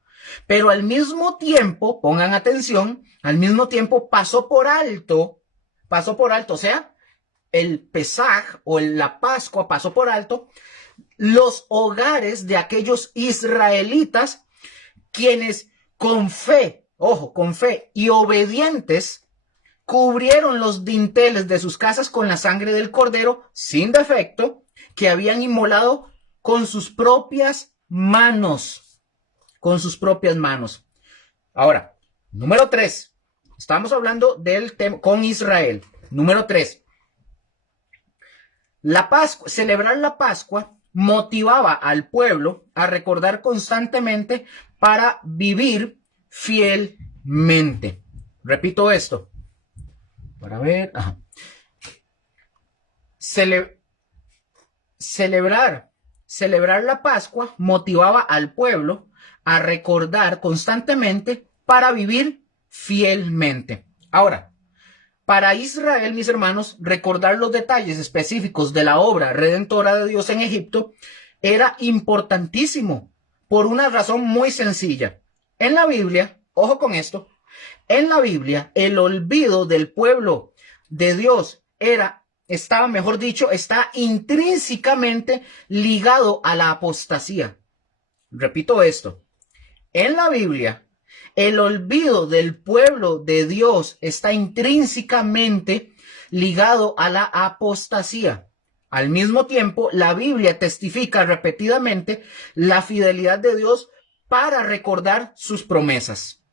Pero al mismo tiempo, pongan atención, al mismo tiempo pasó por alto, o sea, el Pesaj o la Pascua pasó por alto los hogares de aquellos israelitas quienes con fe, ojo, con fe y obedientes, cubrieron los dinteles de sus casas con la sangre del cordero sin defecto que habían inmolado con sus propias manos. Con sus propias manos. Ahora, número 3. Estamos hablando del tema con Israel. Número 3. Celebrar la Pascua motivaba al pueblo a recordar constantemente para vivir fielmente. Repito esto. Para ver. Ajá. Celebrar la Pascua motivaba al pueblo a recordar constantemente para vivir fielmente. Ahora, para Israel, mis hermanos, recordar los detalles específicos de la obra redentora de Dios en Egipto era importantísimo por una razón muy sencilla. En la Biblia, ojo con esto, en la Biblia el olvido del pueblo de Dios está intrínsecamente ligado a la apostasía. Repito esto, en la Biblia el olvido del pueblo de Dios está intrínsecamente ligado a la apostasía. Al mismo tiempo, la Biblia testifica repetidamente la fidelidad de Dios para recordar sus promesas.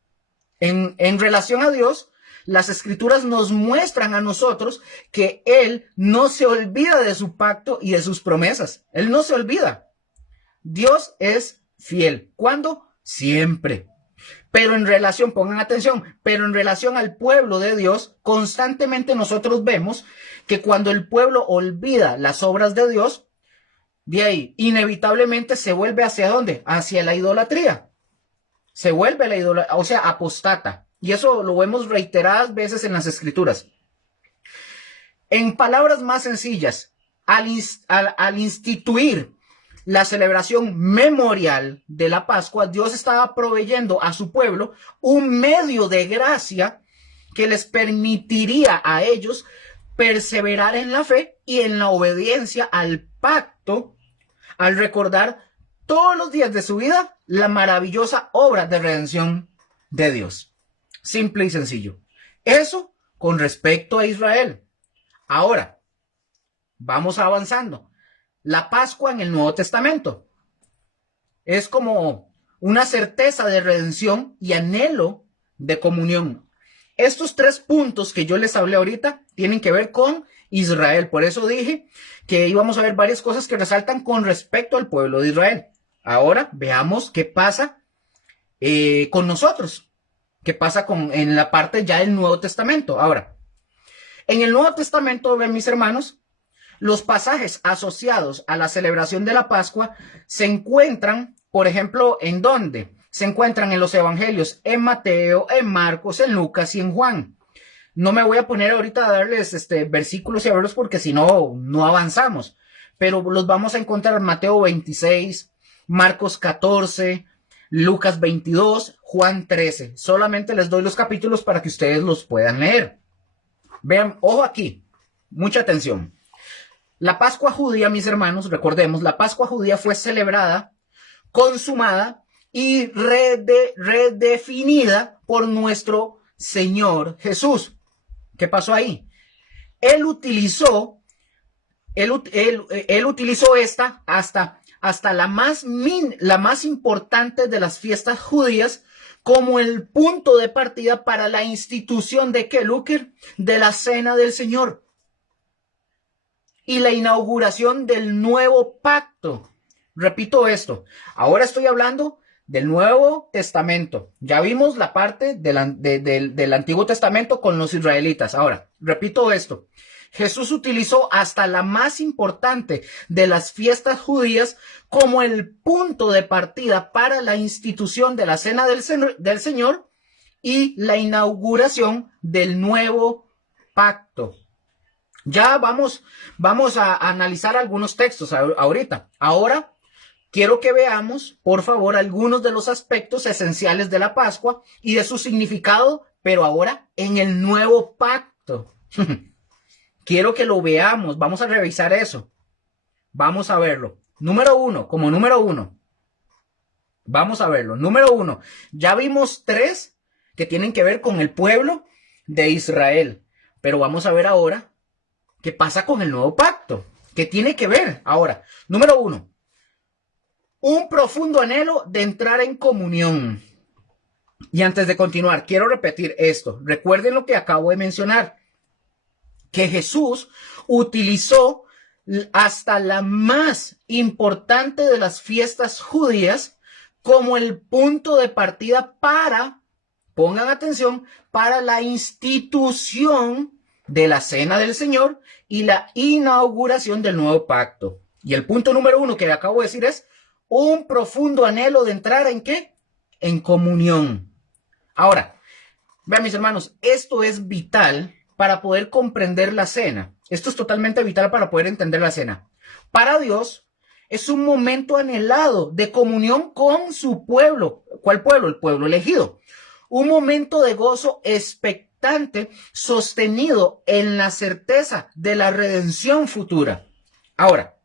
En relación a Dios, las Escrituras nos muestran a nosotros que Él no se olvida de su pacto y de sus promesas. Él no se olvida. Dios es fiel. ¿Cuándo? Siempre. Pero en relación, pongan atención, pero en relación al pueblo de Dios, constantemente nosotros vemos que cuando el pueblo olvida las obras de Dios, de ahí inevitablemente se vuelve ¿hacia dónde? Hacia la idolatría. Se vuelve la idolatría, o sea, apostata. Y eso lo vemos reiteradas veces en las Escrituras. En palabras más sencillas, al instituir la celebración memorial de la Pascua, Dios estaba proveyendo a su pueblo un medio de gracia que les permitiría a ellos perseverar en la fe y en la obediencia al pacto, al recordar todos los días de su vida la maravillosa obra de redención de Dios. Simple y sencillo. Eso con respecto a Israel. Ahora, vamos avanzando. La Pascua en el Nuevo Testamento es como una certeza de redención y anhelo de comunión. Estos 3 puntos que yo les hablé ahorita tienen que ver con Israel. Por eso dije que íbamos a ver varias cosas que resaltan con respecto al pueblo de Israel. Ahora veamos qué pasa con nosotros. ¿Qué pasa en la parte ya del Nuevo Testamento? Ahora, en el Nuevo Testamento, ven mis hermanos, los pasajes asociados a la celebración de la Pascua se encuentran, por ejemplo, ¿en dónde? Se encuentran en los evangelios, en Mateo, en Marcos, en Lucas y en Juan. No me voy a poner ahorita a darles versículos y a verlos porque si no, no avanzamos. Pero los vamos a encontrar en Mateo 26, Marcos 14, Lucas 22, Juan 13. Solamente les doy los capítulos para que ustedes los puedan leer. Vean, ojo aquí, mucha atención. La Pascua judía, mis hermanos, recordemos, la Pascua judía fue celebrada, consumada y redefinida por nuestro Señor Jesús. ¿Qué pasó ahí? Él utilizó esta hasta la más importante de las fiestas judías como el punto de partida para la institución de Keluker, de la Cena del Señor y la inauguración del nuevo pacto. Repito esto, ahora estoy hablando del Nuevo Testamento. Ya vimos la parte del Antiguo Testamento con los israelitas. Ahora, repito esto. Jesús utilizó hasta la más importante de las fiestas judías como el punto de partida para la institución de la Cena del Señor y la inauguración del nuevo pacto. Ya vamos a analizar algunos textos ahorita. Ahora quiero que veamos, por favor, algunos de los aspectos esenciales de la Pascua y de su significado, pero ahora en el nuevo pacto. Quiero que lo veamos. Vamos a revisar eso. Vamos a verlo. Número uno. Vamos a verlo. Número 1. Ya vimos 3 que tienen que ver con el pueblo de Israel. Pero vamos a ver ahora qué pasa con el nuevo pacto. ¿Qué tiene que ver? Ahora, número 1. Un profundo anhelo de entrar en comunión. Y antes de continuar, quiero repetir esto. Recuerden lo que acabo de mencionar. Que Jesús utilizó hasta la más importante de las fiestas judías como el punto de partida para, pongan atención, para la institución de la Cena del Señor y la inauguración del nuevo pacto. Y el punto número 1 que acabo de decir es un profundo anhelo de entrar ¿en qué? En comunión. Ahora, vean mis hermanos, esto es vital para poder comprender la cena. Esto es totalmente vital para poder entender la cena. Para Dios es un momento anhelado de comunión con su pueblo. ¿Cuál pueblo? El pueblo elegido. Un momento de gozo expectante sostenido en la certeza de la redención futura. Ahora,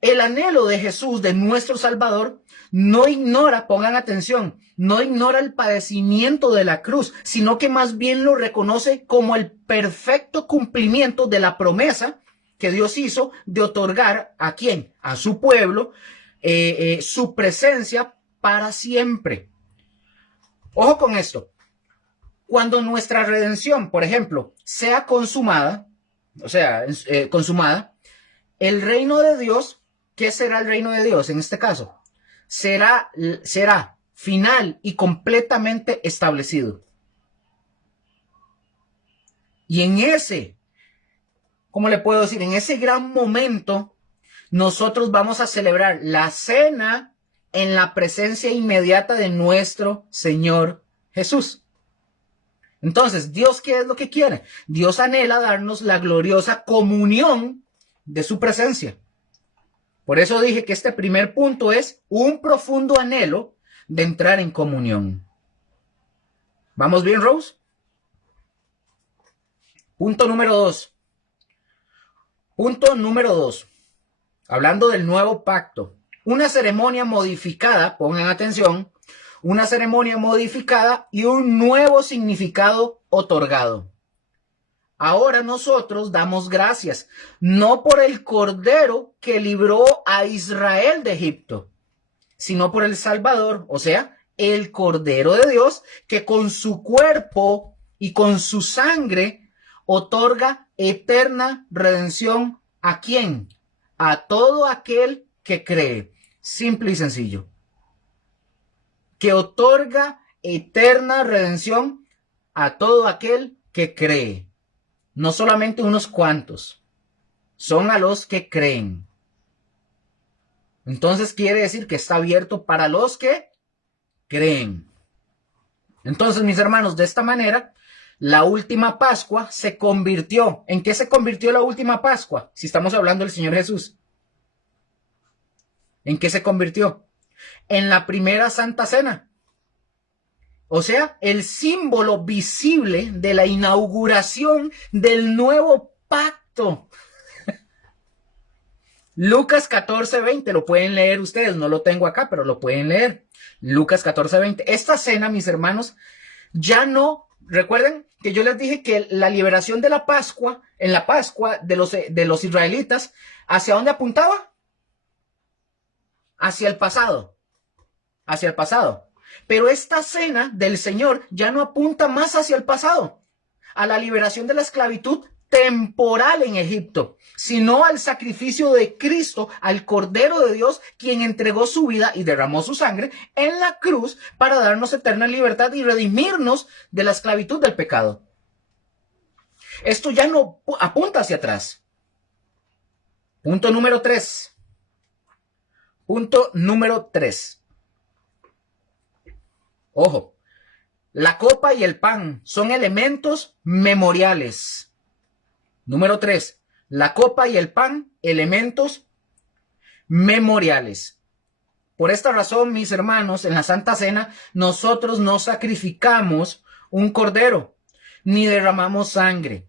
el anhelo de Jesús, de nuestro Salvador, no ignora, pongan atención, no ignora el padecimiento de la cruz, sino que más bien lo reconoce como el perfecto cumplimiento de la promesa que Dios hizo de otorgar ¿a quién? A su pueblo, su presencia para siempre. Ojo con esto. Cuando nuestra redención, por ejemplo, sea consumada, consumada, el reino de Dios, ¿qué será el reino de Dios en este caso? Será final y completamente establecido. Y en ese, ¿cómo le puedo decir? En ese gran momento, nosotros vamos a celebrar la cena en la presencia inmediata de nuestro Señor Jesús. Entonces, ¿Dios qué es lo que quiere? Dios anhela darnos la gloriosa comunión de su presencia. Por eso dije que este primer punto es un profundo anhelo de entrar en comunión. ¿Vamos bien, Rose? Punto número 2. Punto número 2. Hablando del nuevo pacto. Una ceremonia modificada, pongan atención, una ceremonia modificada y un nuevo significado otorgado. Ahora nosotros damos gracias, no por el Cordero que libró a Israel de Egipto, sino por el Salvador, o sea, el Cordero de Dios, que con su cuerpo y con su sangre otorga eterna redención ¿a quién? A todo aquel que cree. Simple y sencillo. Que otorga eterna redención a todo aquel que cree. No solamente unos cuantos, son a los que creen. Entonces quiere decir que está abierto para los que creen. Entonces, mis hermanos, de esta manera, la última Pascua se convirtió. ¿En qué se convirtió la última Pascua? Si estamos hablando del Señor Jesús. ¿En qué se convirtió? En la primera Santa Cena. O sea, el símbolo visible de la inauguración del nuevo pacto. Lucas 14:20, lo pueden leer ustedes, no lo tengo acá, pero lo pueden leer. Lucas 14:20. Esta cena, mis hermanos, ya no, recuerden que yo les dije que la liberación de la Pascua, en la Pascua de los israelitas, ¿hacia dónde apuntaba? Hacia el pasado. Hacia el pasado. Pero esta cena del Señor ya no apunta más hacia el pasado, a la liberación de la esclavitud temporal en Egipto, sino al sacrificio de Cristo, al Cordero de Dios, quien entregó su vida y derramó su sangre en la cruz para darnos eterna libertad y redimirnos de la esclavitud del pecado. Esto ya no apunta hacia atrás. Punto número 3. Punto número 3. Ojo, la copa y el pan son elementos memoriales. Número 3, la copa y el pan, elementos memoriales. Por esta razón, mis hermanos, en la Santa Cena, nosotros no sacrificamos un cordero, ni derramamos sangre.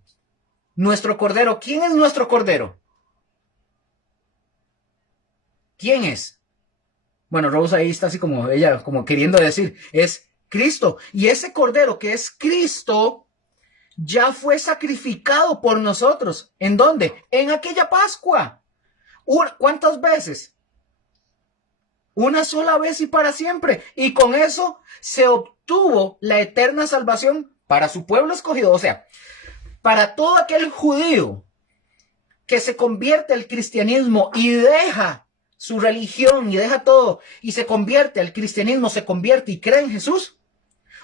Nuestro cordero, ¿quién es nuestro cordero? ¿Quién es? Bueno, Rose ahí está así como ella, como queriendo decir, es Cristo. Y ese Cordero que es Cristo ya fue sacrificado por nosotros. ¿En dónde? En aquella Pascua. ¿Cuántas veces? Una sola vez y para siempre. Y con eso se obtuvo la eterna salvación para su pueblo escogido. O sea, para todo aquel judío que se convierte al cristianismo y deja su religión y deja todo y se convierte al cristianismo, se convierte y cree en Jesús,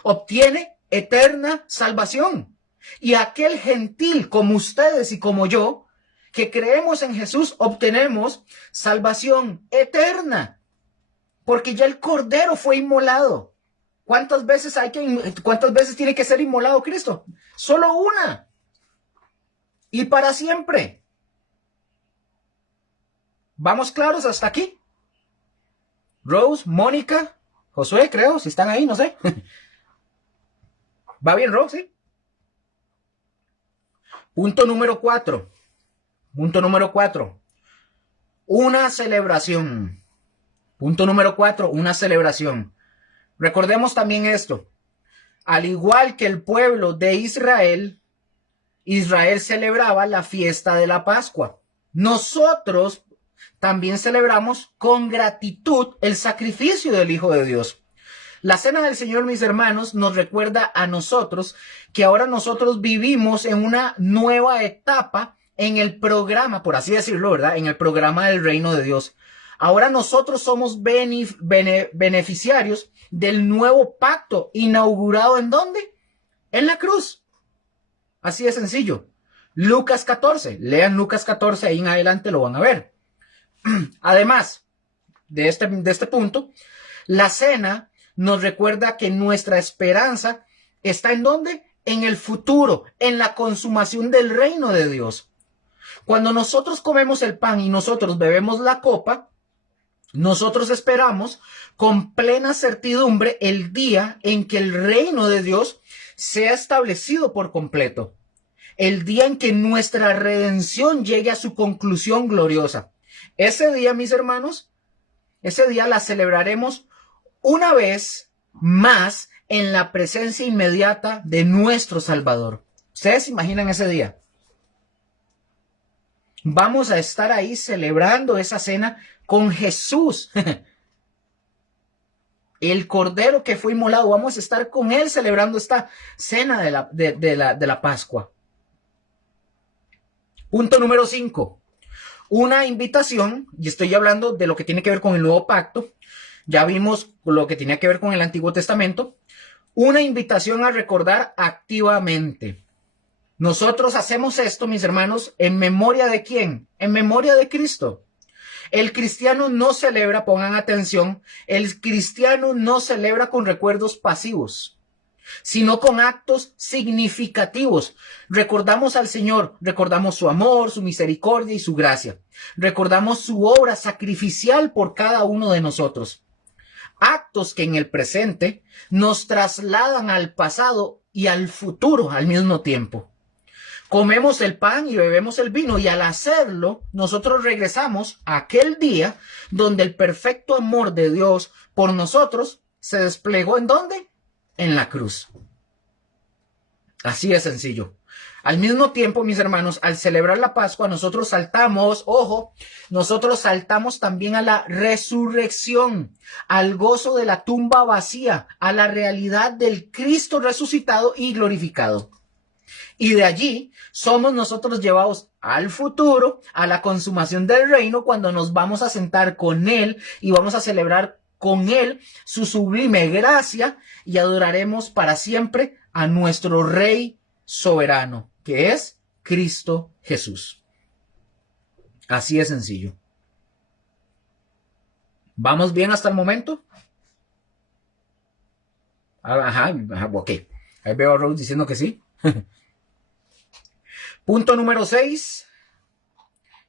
obtiene eterna salvación. Y aquel gentil como ustedes y como yo, que creemos en Jesús, obtenemos salvación eterna. Porque ya el Cordero fue inmolado. ¿Cuántas veces tiene que ser inmolado Cristo? Solo una. Y para siempre. ¿Vamos claros hasta aquí? Rose, Mónica, Josué, creo, si están ahí, no sé. ¿Va bien, Rose? ¿Sí? Punto número 4. Punto número 4. Una celebración. Punto número 4. Una celebración. Recordemos también esto. Al igual que el pueblo de Israel, Israel celebraba la fiesta de la Pascua. Nosotros también celebramos con gratitud el sacrificio del Hijo de Dios. La Cena del Señor, mis hermanos, nos recuerda a nosotros que ahora nosotros vivimos en una nueva etapa en el programa, por así decirlo, ¿verdad? En el programa del reino de Dios. Ahora nosotros somos beneficiarios del nuevo pacto inaugurado ¿en dónde? En la cruz. Así de sencillo. Lucas 14. Lean Lucas 14, ahí en adelante lo van a ver. Además de este punto, la cena nos recuerda que nuestra esperanza está ¿en dónde? En el futuro, en la consumación del reino de Dios. Cuando nosotros comemos el pan y nosotros bebemos la copa, nosotros esperamos con plena certidumbre el día en que el reino de Dios sea establecido por completo. El día en que nuestra redención llegue a su conclusión gloriosa. Ese día, mis hermanos, ese día la celebraremos una vez más en la presencia inmediata de nuestro Salvador. ¿Ustedes se imaginan ese día? Vamos a estar ahí celebrando esa cena con Jesús. El Cordero que fue inmolado. Vamos a estar con Él celebrando esta cena de la Pascua. Punto número 5. Una invitación, y estoy hablando de lo que tiene que ver con el nuevo pacto. Ya vimos lo que tenía que ver con el Antiguo Testamento. Una invitación a recordar activamente. Nosotros hacemos esto, mis hermanos, ¿en memoria de quién? En memoria de Cristo. El cristiano no celebra, pongan atención, el cristiano no celebra con recuerdos pasivos, sino con actos significativos. Recordamos al Señor, recordamos su amor, su misericordia y su gracia. Recordamos su obra sacrificial por cada uno de nosotros. Actos que en el presente nos trasladan al pasado y al futuro al mismo tiempo. Comemos el pan y bebemos el vino y al hacerlo nosotros regresamos a aquel día donde el perfecto amor de Dios por nosotros se desplegó ¿en dónde? En la cruz. Así de sencillo. Al mismo tiempo, mis hermanos, al celebrar la Pascua, nosotros saltamos, ojo, nosotros saltamos también a la resurrección, al gozo de la tumba vacía, a la realidad del Cristo resucitado y glorificado. Y de allí somos nosotros llevados al futuro, a la consumación del reino, cuando nos vamos a sentar con Él y vamos a celebrar con Él su sublime gracia y adoraremos para siempre a nuestro Rey soberano, que es Cristo Jesús. Así de sencillo. ¿Vamos bien hasta el momento? Ajá, ok. Ahí veo a Rose diciendo que sí. Punto número 6.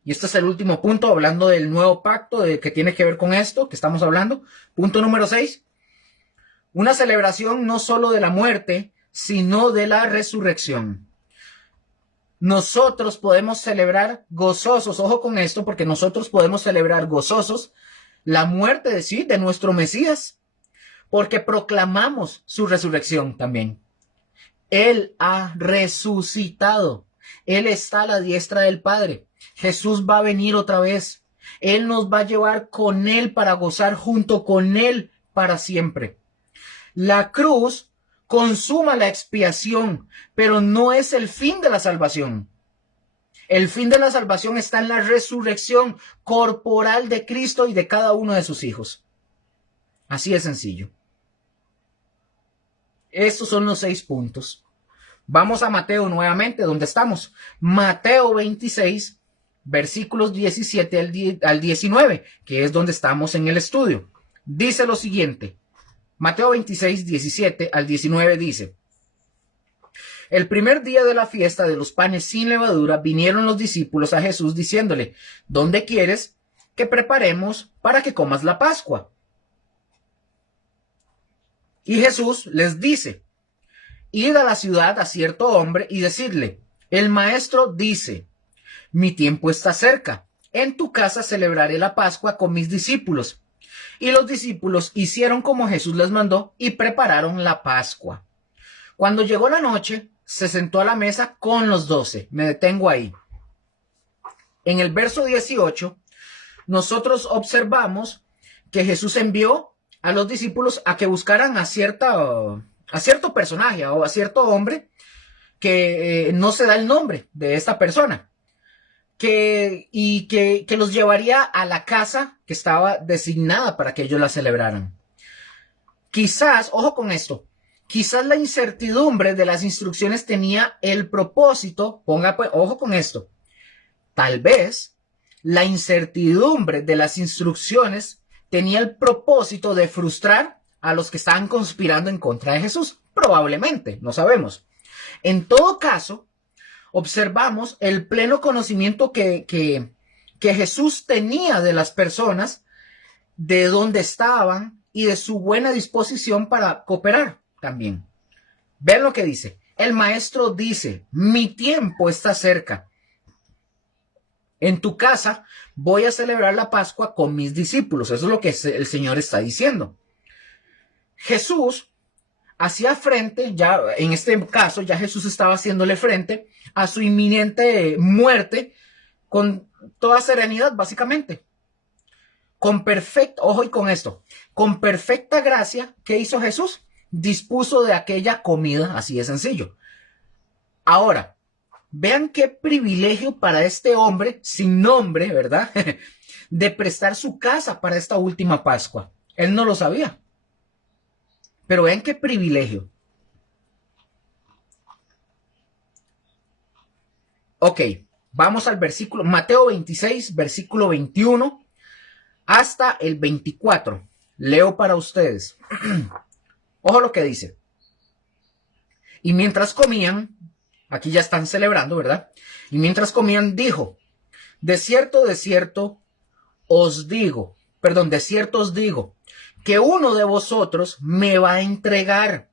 Y este es el último punto, hablando del nuevo pacto, que tiene que ver con esto que estamos hablando. Punto número 6. Una celebración no solo de la muerte, sino de la resurrección. Nosotros podemos celebrar gozosos, ojo con esto, porque nosotros podemos celebrar gozosos la muerte de nuestro Mesías, porque proclamamos su resurrección también. Él ha resucitado. Él está a la diestra del Padre. Jesús va a venir otra vez. Él nos va a llevar con Él para gozar junto con Él para siempre. La cruz consuma la expiación, pero no es el fin de la salvación. El fin de la salvación está en la resurrección corporal de Cristo y de cada uno de sus hijos. Así de sencillo. Estos son los 6 puntos. Vamos a Mateo nuevamente, ¿dónde estamos? Mateo 26, versículos 17 al 19, que es donde estamos en el estudio. Dice lo siguiente. Mateo 26, 17 al 19 dice: el primer día de la fiesta de los panes sin levadura, vinieron los discípulos a Jesús diciéndole: ¿dónde quieres que preparemos para que comas la Pascua? Y Jesús les dice: id a la ciudad a cierto hombre y decidle: el maestro dice, mi tiempo está cerca, en tu casa celebraré la Pascua con mis discípulos. Y los discípulos hicieron como Jesús les mandó y prepararon la Pascua. Cuando llegó la noche, se sentó a la mesa con los 12. Me detengo ahí. En el verso 18, nosotros observamos que Jesús envió a los discípulos a que buscaran a cierto personaje o a cierto hombre que no se da el nombre de esta persona, que los llevaría a la casa que estaba designada para que ellos la celebraran. Quizás, ojo con esto, quizás la incertidumbre de las instrucciones tenía el propósito, ojo con esto, tal vez la incertidumbre de las instrucciones tenía el propósito de frustrar a los que estaban conspirando en contra de Jesús. Probablemente, no sabemos. En todo caso, observamos el pleno conocimiento que Jesús tenía de las personas, de dónde estaban y de su buena disposición para cooperar también. Vean lo que dice. El maestro dice: mi tiempo está cerca. En tu casa voy a celebrar la Pascua con mis discípulos. Eso es lo que el Señor está diciendo. Jesús hacía frente, ya en este caso, ya Jesús estaba haciéndole frente a su inminente muerte con toda serenidad, básicamente. Ojo y con esto, con perfecta gracia, ¿qué hizo Jesús? Dispuso de aquella comida, así de sencillo. Ahora, vean qué privilegio para este hombre sin nombre, ¿verdad? De prestar su casa para esta última Pascua. Él no lo sabía. Pero vean qué privilegio. Ok, vamos al versículo, Mateo 26, versículo 21 hasta el 24. Leo para ustedes. Ojo lo que dice. Y mientras comían, aquí ya están celebrando, ¿verdad? Y mientras comían, dijo: de cierto os digo, que uno de vosotros me va a entregar.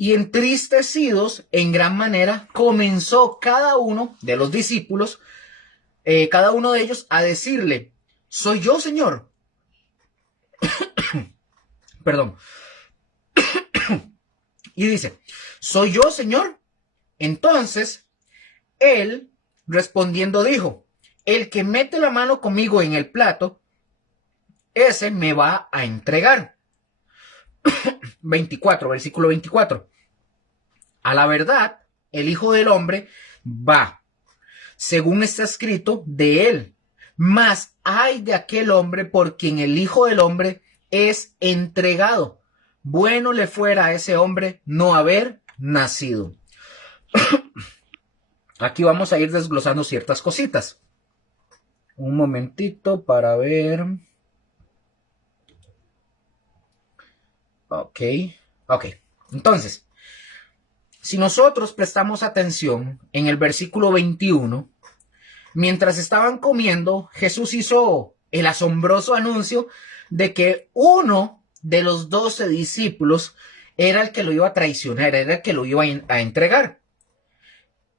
Y entristecidos en gran manera, comenzó cada uno de los discípulos, cada uno de ellos, a decirle: soy yo, Señor. Perdón. Y dice: soy yo, Señor. Entonces, él, respondiendo, dijo: el que mete la mano conmigo en el plato, ese me va a entregar. 24, versículo 24. A la verdad, el Hijo del Hombre va, según está escrito de él. Mas ay de aquel hombre por quien el Hijo del Hombre es entregado. Bueno le fuera a ese hombre no haber nacido. Aquí vamos a ir desglosando ciertas cositas. Un momentito para ver. Ok. Entonces, si nosotros prestamos atención en el versículo 21, mientras estaban comiendo, Jesús hizo el asombroso anuncio de que uno de los 12 discípulos era el que lo iba a traicionar, era el que lo iba a entregar.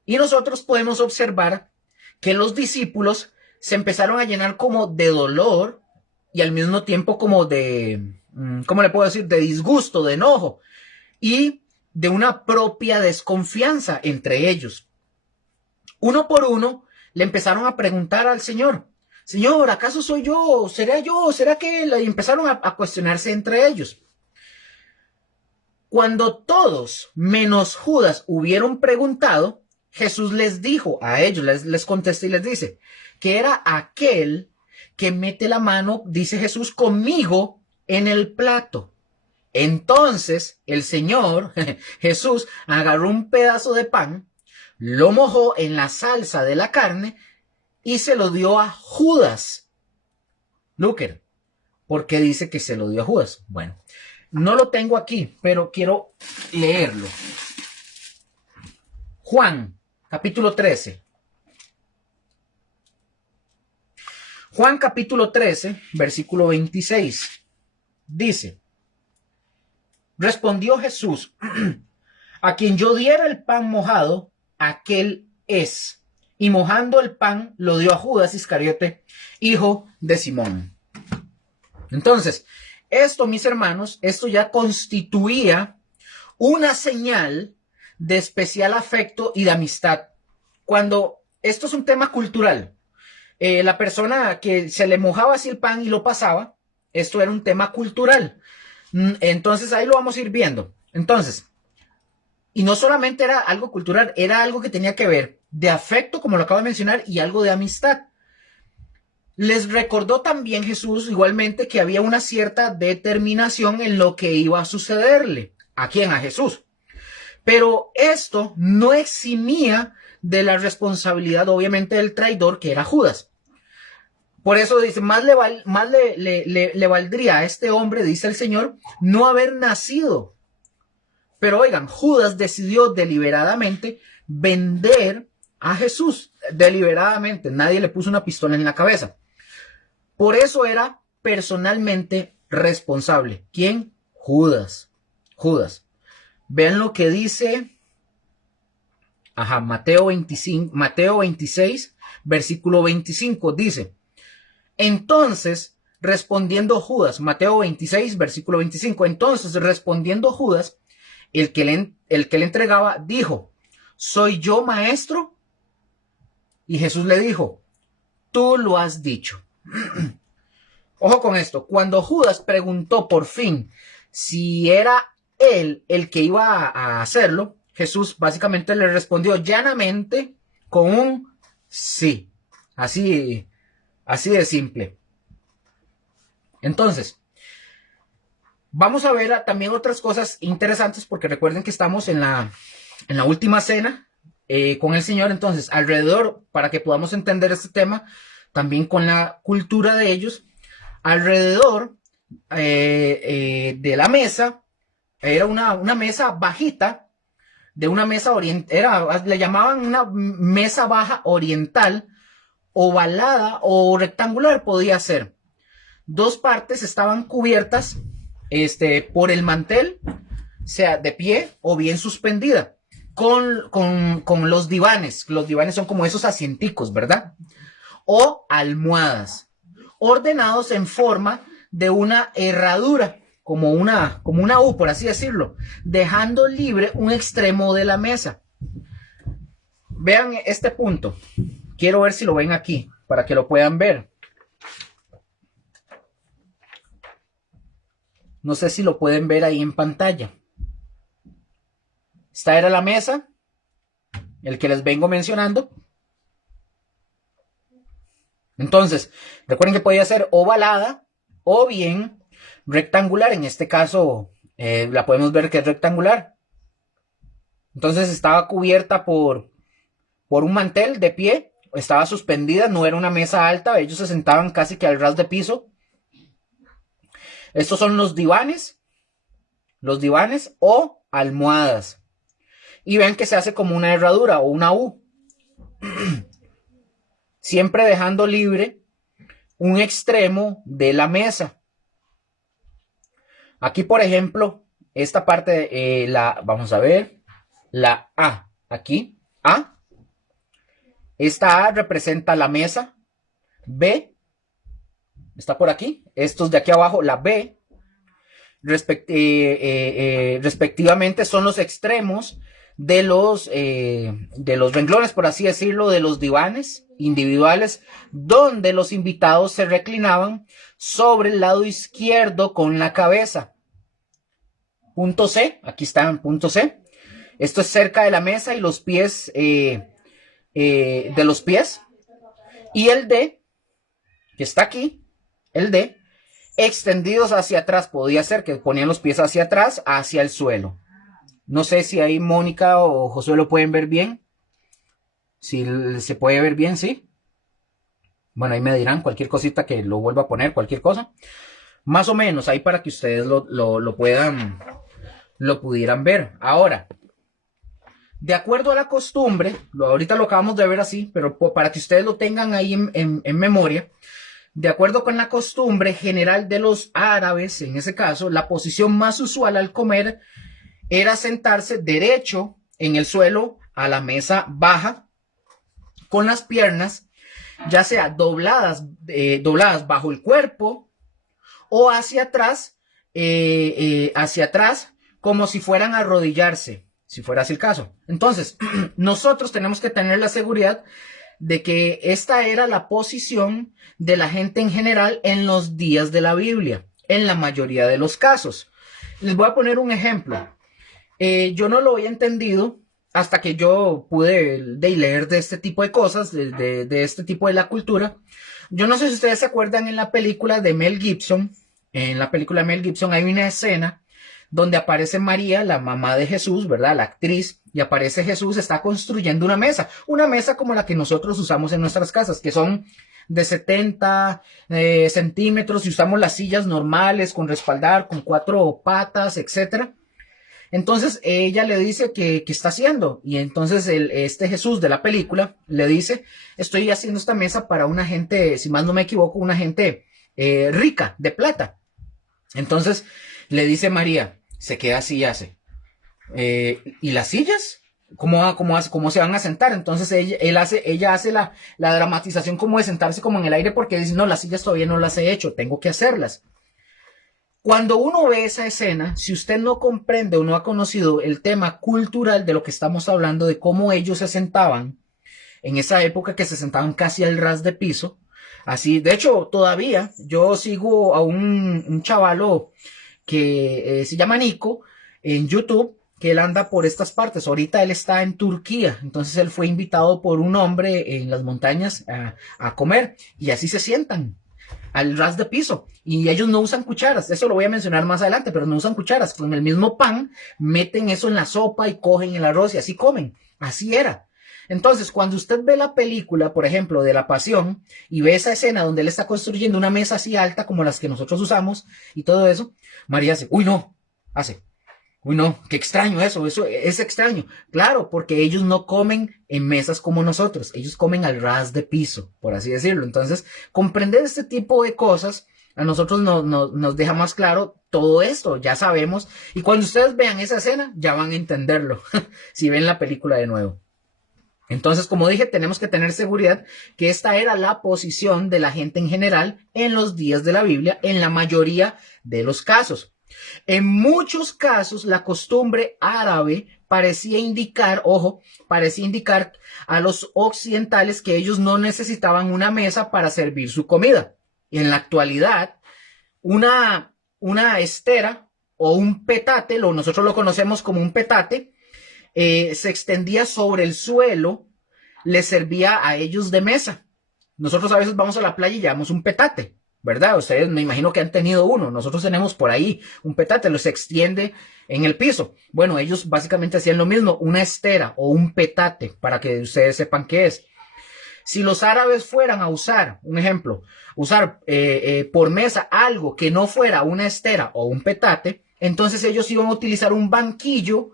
Y nosotros podemos observar que los discípulos se empezaron a llenar como de dolor y al mismo tiempo como de, ¿cómo le puedo decir? De disgusto, de enojo y de una propia desconfianza entre ellos. Uno por uno le empezaron a preguntar al Señor: Señor, ¿acaso soy yo? ¿Será que él? Y empezaron a cuestionarse entre ellos. Cuando todos, menos Judas, hubieron preguntado, Jesús les dijo a ellos, les contesta y les dice, que era aquel que mete la mano, dice Jesús, conmigo en el plato. Entonces el Señor, Jesús, agarró un pedazo de pan, lo mojó en la salsa de la carne y se lo dio a Judas. Luker, ¿por qué dice que se lo dio a Judas? Bueno, no lo tengo aquí, pero quiero leerlo. Juan, capítulo 13. Juan, capítulo 13, versículo 26. Dice, respondió Jesús, a quien yo diera el pan mojado, aquel es. Y mojando el pan, lo dio a Judas Iscariote, hijo de Simón. Entonces, esto, mis hermanos, esto ya constituía una señal de especial afecto y de amistad. Cuando esto es un tema cultural, la persona que se le mojaba así el pan y lo pasaba, esto era un tema cultural. Entonces ahí lo vamos a ir viendo. Entonces, y no solamente era algo cultural, era algo que tenía que ver de afecto, como lo acabo de mencionar, y algo de amistad. Les recordó también Jesús igualmente que había una cierta determinación en lo que iba a sucederle. ¿A quién? A Jesús. Pero esto no eximía de la responsabilidad, obviamente, del traidor, que era Judas. Por eso dice, más le valdría a este hombre, dice el Señor, no haber nacido. Pero oigan, Judas decidió deliberadamente vender a Jesús. Deliberadamente, nadie le puso una pistola en la cabeza. Por eso era personalmente responsable. ¿Quién? Judas. Judas. Vean lo que dice Mateo 26, versículo 25. Dice, entonces, respondiendo Judas, Mateo 26, versículo 25. Entonces, respondiendo Judas, el que le entregaba, dijo, ¿soy yo, maestro? Y Jesús le dijo, tú lo has dicho. Ojo con esto. Cuando Judas preguntó por fin si era él el que iba a hacerlo, Jesús básicamente le respondió llanamente con un sí. Así de simple. Entonces, vamos a ver también otras cosas interesantes, porque recuerden que estamos en la última cena con el Señor. Entonces, alrededor, para que podamos entender este tema, también con la cultura de ellos, alrededor de la mesa, era una mesa bajita, de una mesa oriental, le llamaban una mesa baja oriental, ovalada o rectangular podía ser. Dos partes estaban cubiertas por el mantel, sea de pie o bien suspendida, con los divanes. Los divanes son como esos asienticos, ¿verdad? O almohadas, ordenados en forma de una herradura, como una U, por así decirlo, dejando libre un extremo de la mesa. Vean este punto. Quiero ver si lo ven aquí, para que lo puedan ver. No sé si lo pueden ver ahí en pantalla. Esta era la mesa, el que les vengo mencionando. Entonces, recuerden que podía ser ovalada o bien rectangular. En este caso, la podemos ver que es rectangular. Entonces estaba cubierta por un mantel de pie. Estaba suspendida, no era una mesa alta. Ellos se sentaban casi que al ras de piso. Estos son los divanes o almohadas. Y ven que se hace como una herradura o una U. Siempre dejando libre un extremo de la mesa. Aquí, por ejemplo, esta parte, vamos a ver, la A. Aquí, A. Esta A representa la mesa. B. Está por aquí. Estos de aquí abajo, la B. Respectivamente son los extremos de los renglones, por así decirlo, de los divanes individuales, donde los invitados se reclinaban sobre el lado izquierdo con la cabeza. Punto C, aquí está en punto C. Esto es cerca de la mesa y los pies, de los pies. Y el D, que está aquí, el D, extendidos hacia atrás. Podía ser que ponían los pies hacia atrás, hacia el suelo. No sé si ahí Mónica o Josué lo pueden ver bien. Si se puede ver bien, ¿sí? Bueno, ahí me dirán cualquier cosita que lo vuelva a poner, cualquier cosa. Más o menos, ahí para que ustedes lo pudieran ver. Ahora, de acuerdo a la costumbre, ahorita lo acabamos de ver así, pero para que ustedes lo tengan ahí en memoria, de acuerdo con la costumbre general de los árabes, en ese caso, la posición más usual al comer era sentarse derecho en el suelo a la mesa baja, con las piernas ya sea dobladas bajo el cuerpo o hacia atrás, como si fueran a arrodillarse, si fuera así el caso. Entonces, nosotros tenemos que tener la seguridad de que esta era la posición de la gente en general en los días de la Biblia, en la mayoría de los casos. Les voy a poner un ejemplo. Yo no lo había entendido hasta que yo pude leer de este tipo de cosas, de este tipo de la cultura. Yo no sé si ustedes se acuerdan en la película de Mel Gibson. En la película de Mel Gibson hay una escena donde aparece María, la mamá de Jesús, ¿verdad? La actriz, y aparece Jesús, está construyendo una mesa como la que nosotros usamos en nuestras casas, que son de 70 centímetros, y usamos las sillas normales con respaldar, con 4 patas, etcétera. Entonces ella le dice que está haciendo, y entonces este Jesús de la película le dice: estoy haciendo esta mesa para una gente, si más no me equivoco, una gente rica, de plata. Entonces le dice María, se queda así y hace, ¿y las sillas? ¿Cómo se van a sentar? Entonces ella hace la dramatización como de sentarse como en el aire, porque dice, no, las sillas todavía no las he hecho, tengo que hacerlas. Cuando uno ve esa escena, si usted no comprende o no ha conocido el tema cultural de lo que estamos hablando, de cómo ellos se sentaban en esa época, que se sentaban casi al ras de piso, así, de hecho, todavía yo sigo a un chavalo que se llama Nico en YouTube, que él anda por estas partes. Ahorita él está en Turquía, entonces él fue invitado por un hombre en las montañas a comer, y así se sientan al ras de piso, y ellos no usan cucharas. Eso lo voy a mencionar más adelante, pero no usan cucharas. Con el mismo pan meten eso en la sopa y cogen el arroz y así comen. Así era. Entonces, cuando usted ve la película, por ejemplo, de La Pasión, y ve esa escena donde él está construyendo una mesa así alta como las que nosotros usamos y todo eso, María hace, uy, no, uy, no, qué extraño eso es extraño. Claro, porque ellos no comen en mesas como nosotros, ellos comen al ras de piso, por así decirlo. Entonces, comprender este tipo de cosas a nosotros nos deja más claro todo esto, ya sabemos. Y cuando ustedes vean esa escena, ya van a entenderlo, si ven la película de nuevo. Entonces, como dije, tenemos que tener seguridad que esta era la posición de la gente en general en los días de la Biblia, en la mayoría de los casos. En muchos casos, la costumbre árabe parecía indicar a los occidentales que ellos no necesitaban una mesa para servir su comida. Y en la actualidad, una estera o un petate, nosotros lo conocemos como un petate, se extendía sobre el suelo, les servía a ellos de mesa. Nosotros a veces vamos a la playa y llevamos un petate, ¿verdad? Ustedes me imagino que han tenido uno. Nosotros tenemos por ahí un petate, lo se extiende en el piso. Bueno, ellos básicamente hacían lo mismo, una estera o un petate, para que ustedes sepan qué es. Si los árabes fueran a usar, un ejemplo, por mesa algo que no fuera una estera o un petate, entonces ellos iban a utilizar un banquillo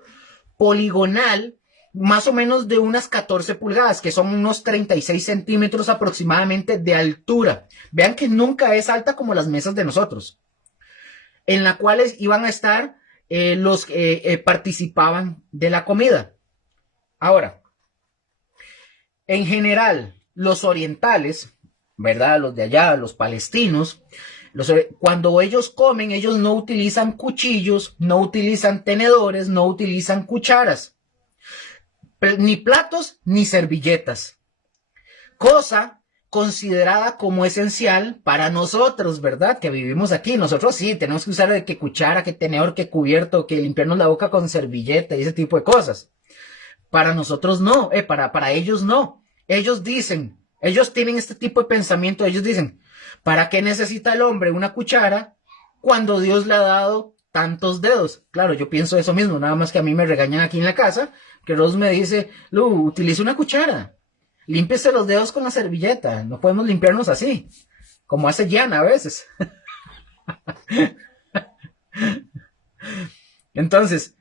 poligonal, más o menos de unas 14 pulgadas, que son unos 36 centímetros aproximadamente de altura. Vean que nunca es alta como las mesas de nosotros, en la cuales iban a estar los que participaban de la comida. Ahora, en general, los orientales, ¿verdad? Los de allá, los palestinos, cuando ellos comen, ellos no utilizan cuchillos, no utilizan tenedores, no utilizan cucharas, ni platos, ni servilletas. Cosa considerada como esencial para nosotros, ¿verdad? Que vivimos aquí. Nosotros sí, tenemos que usar que cuchara, que tenedor, que cubierto, que limpiarnos la boca con servilleta y ese tipo de cosas. Para nosotros no, para ellos no. Ellos dicen, ellos tienen este tipo de pensamiento, ellos dicen, ¿para qué necesita el hombre una cuchara cuando Dios le ha dado tantos dedos? Claro, yo pienso eso mismo, nada más que a mí me regañan aquí en la casa, que Rose me dice, Lu, utiliza una cuchara. Límpiese los dedos con la servilleta. No podemos limpiarnos así, como hace Yana a veces. Entonces,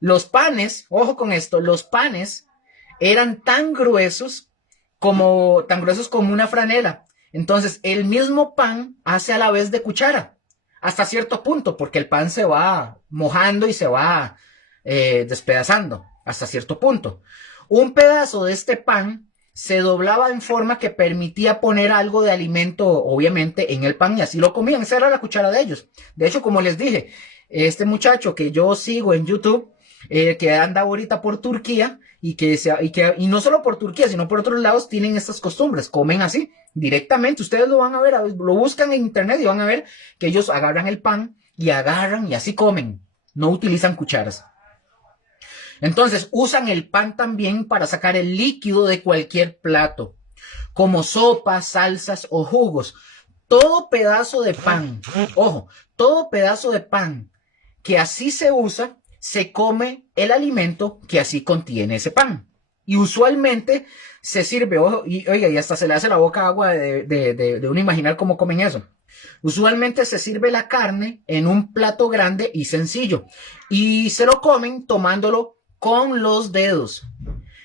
los panes, ojo con esto, los panes eran tan gruesos como una franela. Entonces, el mismo pan hace a la vez de cuchara, hasta cierto punto, porque el pan se va mojando y se va despedazando, hasta cierto punto. Un pedazo de este pan se doblaba en forma que permitía poner algo de alimento, obviamente, en el pan y así lo comían. Esa era la cuchara de ellos. De hecho, como les dije, este muchacho que yo sigo en YouTube, que anda ahorita por Turquía y no solo por Turquía, sino por otros lados, tienen estas costumbres, comen así directamente. Ustedes lo van a ver, lo buscan en internet y van a ver que ellos agarran el pan y agarran y así comen. No utilizan cucharas. Entonces usan el pan también para sacar el líquido de cualquier plato, como sopas, salsas o jugos. Todo pedazo de pan, ojo, todo pedazo de pan que así se usa, se come el alimento que así contiene ese pan. Y usualmente se sirve, ojo, y oiga, y hasta se le hace la boca agua de uno imaginar cómo comen eso. Usualmente se sirve la carne en un plato grande y sencillo, y se lo comen tomándolo con los dedos.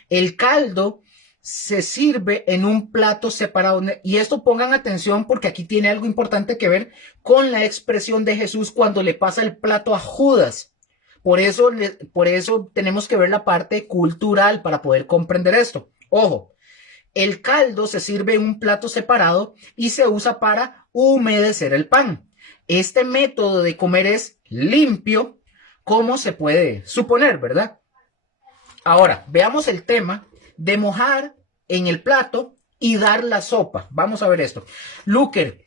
El caldo se sirve en un plato separado. Y esto pongan atención porque aquí tiene algo importante que ver con la expresión de Jesús cuando le pasa el plato a Judas. Por eso tenemos que ver la parte cultural para poder comprender esto. Ojo, el caldo se sirve en un plato separado y se usa para humedecer el pan. Este método de comer es limpio, como se puede suponer, ¿verdad? Ahora, veamos el tema de mojar en el plato y dar la sopa. Vamos a ver esto. Luker,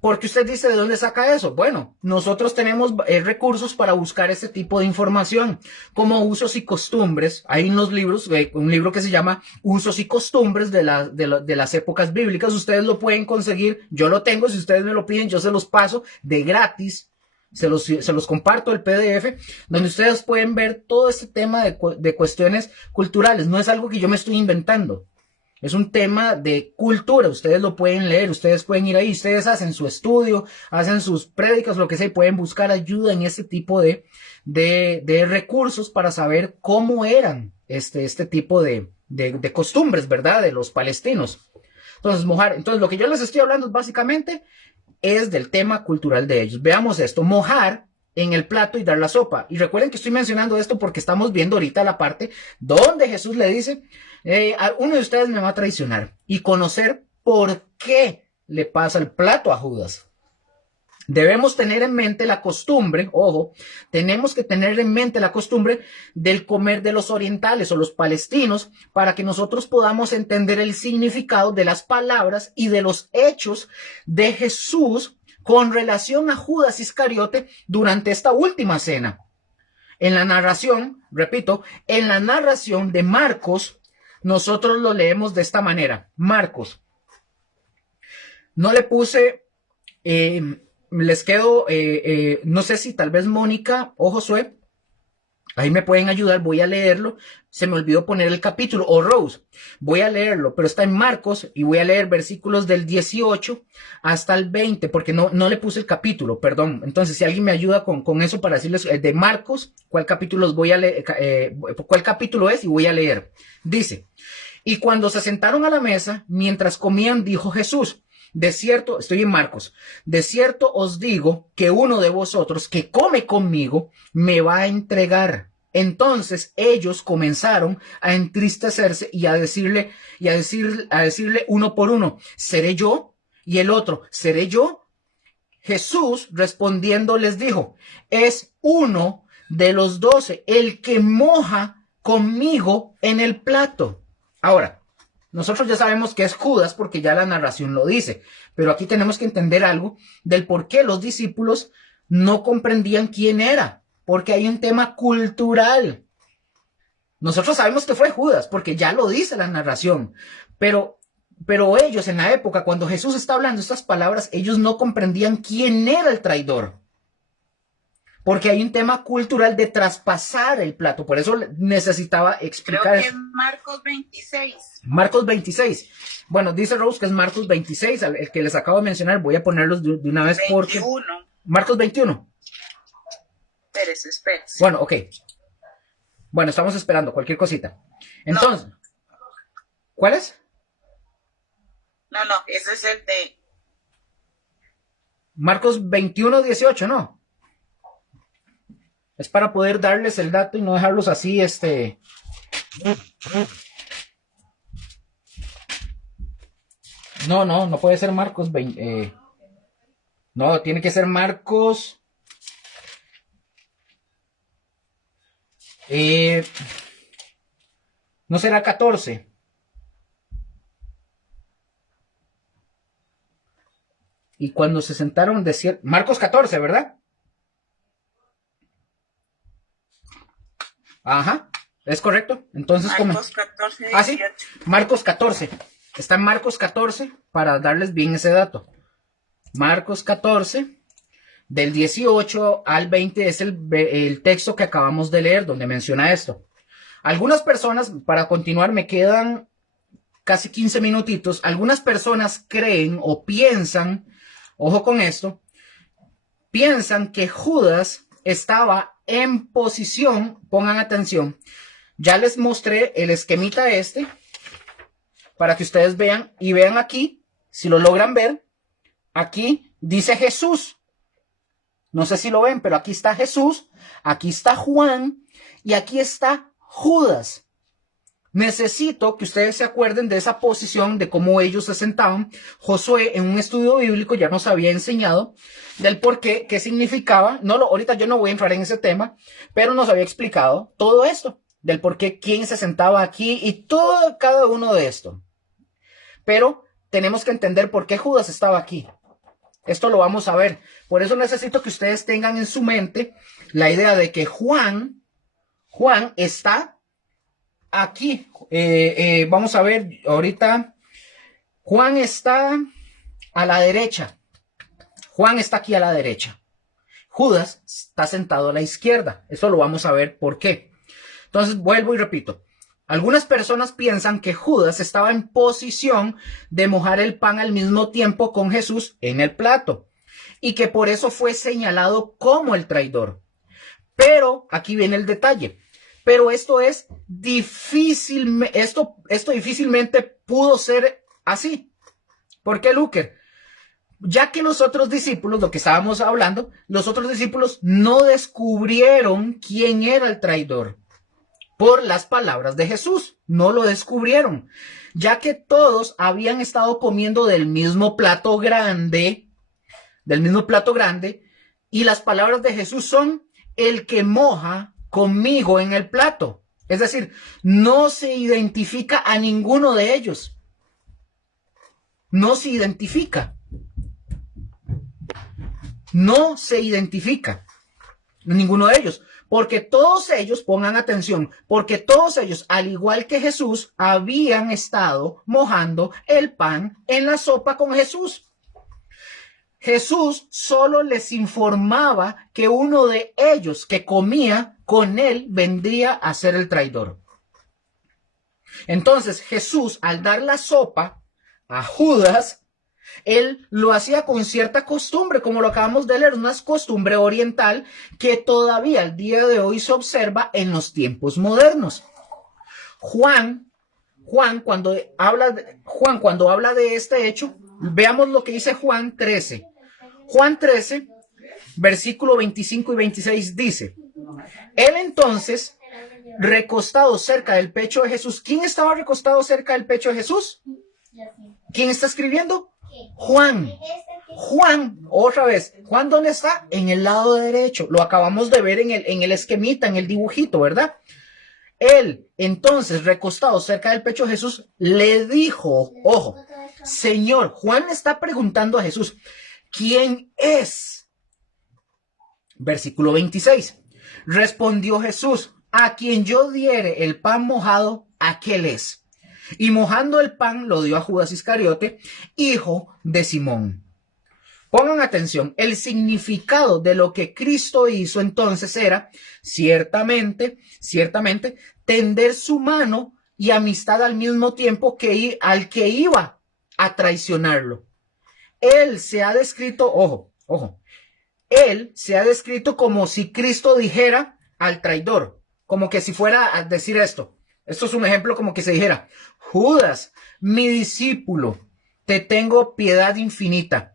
¿por qué usted dice de dónde saca eso? Bueno, nosotros tenemos recursos para buscar este tipo de información, como usos y costumbres. Hay unos libros, un libro que se llama Usos y costumbres de las épocas bíblicas. Ustedes lo pueden conseguir, yo lo tengo, si ustedes me lo piden, yo se los paso de gratis. Se los comparto el PDF, donde ustedes pueden ver todo este tema de cuestiones culturales. No es algo que yo me estoy inventando. Es un tema de cultura. Ustedes lo pueden leer, ustedes pueden ir ahí, ustedes hacen su estudio, hacen sus prédicas, lo que sea, y pueden buscar ayuda en este tipo de recursos para saber cómo eran este tipo de costumbres, ¿verdad? De los palestinos. Entonces, mojar. Entonces, lo que yo les estoy hablando es básicamente es del tema cultural de ellos. Veamos esto, mojar en el plato y dar la sopa. Y recuerden que estoy mencionando esto porque estamos viendo ahorita la parte donde Jesús le dice, uno de ustedes me va a traicionar, y conocer por qué le pasa el plato a Judas. Debemos tener en mente la costumbre, ojo, tenemos que tener en mente la costumbre del comer de los orientales o los palestinos para que nosotros podamos entender el significado de las palabras y de los hechos de Jesús con relación a Judas Iscariote durante esta última cena. En la narración, repito, en la narración de Marcos, nosotros lo leemos de esta manera. Marcos, no le puse... les quedo, no sé si tal vez Mónica o Josué, ahí me pueden ayudar, voy a leerlo, se me olvidó poner el capítulo, o Rose, voy a leerlo, pero está en Marcos y voy a leer versículos del 18 hasta el 20, porque no le puse el capítulo, perdón. Entonces, si alguien me ayuda con eso para decirles de Marcos, cuál capítulo voy a leer, cuál capítulo es y voy a leer. Dice, y cuando se sentaron a la mesa, mientras comían, dijo Jesús, de cierto, estoy en Marcos, de cierto os digo que uno de vosotros que come conmigo me va a entregar. Entonces ellos comenzaron a entristecerse y a decirle uno por uno, ¿seré yo? Y el otro, ¿seré yo? Jesús respondiendo les dijo, es uno de los 12, el que moja conmigo en el plato. Ahora, nosotros ya sabemos que es Judas porque ya la narración lo dice, pero aquí tenemos que entender algo del por qué los discípulos no comprendían quién era, porque hay un tema cultural. Nosotros sabemos que fue Judas porque ya lo dice la narración, pero ellos en la época, cuando Jesús está hablando estas palabras, ellos no comprendían quién era el traidor. Porque hay un tema cultural de traspasar el plato. Por eso necesitaba explicar. Creo que es Marcos 26. Marcos 26. Bueno, dice Rose que es Marcos 26, el que les acabo de mencionar. Voy a ponerlos de una vez 21. porque... Marcos 21. Espérese. Bueno, ok. Bueno, estamos esperando cualquier cosita. Entonces, no. ¿Cuál es? No, ese es el de... Marcos 21, 18, ¿no? Es para poder darles el dato y no dejarlos así, No puede ser Marcos 20. No, tiene que ser Marcos... ¿No será 14? Y cuando se sentaron decían... Marcos 14, ¿verdad? Ajá, es correcto. Entonces, Marcos 14, 18. Sí, Marcos 14. Está en Marcos 14 para darles bien ese dato. Marcos 14, del 18 al 20 es el texto que acabamos de leer donde menciona esto. Algunas personas, para continuar, me quedan casi 15 minutitos. Algunas personas creen o piensan, ojo con esto, piensan que Judas estaba en posición, pongan atención, ya les mostré el esquemita para que ustedes vean y vean aquí, si lo logran ver, aquí dice Jesús, no sé si lo ven, pero aquí está Jesús, aquí está Juan y aquí está Judas. Necesito que ustedes se acuerden de esa posición, de cómo ellos se sentaban. Josué en un estudio bíblico ya nos había enseñado del por qué, qué significaba. Ahorita yo no voy a entrar en ese tema, pero nos había explicado todo esto, del por qué, quién se sentaba aquí y todo, cada uno de esto. Pero tenemos que entender por qué Judas estaba aquí. Esto lo vamos a ver. Por eso necesito que ustedes tengan en su mente la idea de que Juan está aquí. Vamos a ver ahorita. Juan está a la derecha. Juan está aquí a la derecha. Judas está sentado a la izquierda. Eso lo vamos a ver por qué. Entonces vuelvo y repito. Algunas personas piensan que Judas estaba en posición de mojar el pan al mismo tiempo con Jesús en el plato y que por eso fue señalado como el traidor. Pero aquí viene el detalle. Pero esto es difícil, esto difícilmente pudo ser así. ¿Por qué, Luker? Ya que los otros discípulos, lo que estábamos hablando, los otros discípulos no descubrieron quién era el traidor por las palabras de Jesús. No lo descubrieron, ya que todos habían estado comiendo del mismo plato grande, y las palabras de Jesús son: el que moja conmigo en el plato. Es decir, no se identifica a ninguno de ellos. No se identifica. No se identifica ninguno de ellos. Porque todos ellos, pongan atención, porque todos ellos, al igual que Jesús, habían estado mojando el pan en la sopa con Jesús. Jesús solo les informaba que uno de ellos que comía con él vendría a ser el traidor. Entonces Jesús, al dar la sopa a Judas, él lo hacía con cierta costumbre, como lo acabamos de leer, una costumbre oriental que todavía al día de hoy se observa en los tiempos modernos. Juan cuando habla de este hecho, veamos lo que dice Juan 13. Juan 13, versículo 25 y 26 dice: él entonces, recostado cerca del pecho de Jesús. ¿Quién estaba recostado cerca del pecho de Jesús? ¿Quién está escribiendo? Juan. Juan, otra vez. ¿Juan dónde está? En el lado derecho. Lo acabamos de ver en el esquemita, en el dibujito, ¿verdad? Él, entonces, recostado cerca del pecho de Jesús, le dijo, ojo, Señor, Juan le está preguntando a Jesús, ¿quién es? Versículo 26. Respondió Jesús, a quien yo diere el pan mojado, aquel es. Y mojando el pan lo dio a Judas Iscariote, hijo de Simón. Pongan atención, el significado de lo que Cristo hizo entonces era, ciertamente, tender su mano y amistad al mismo tiempo que al que iba a traicionarlo. Él se ha descrito, ojo, él se ha descrito como si Cristo dijera al traidor, como que si fuera a decir esto. Esto es un ejemplo como que se dijera, Judas, mi discípulo, te tengo piedad infinita.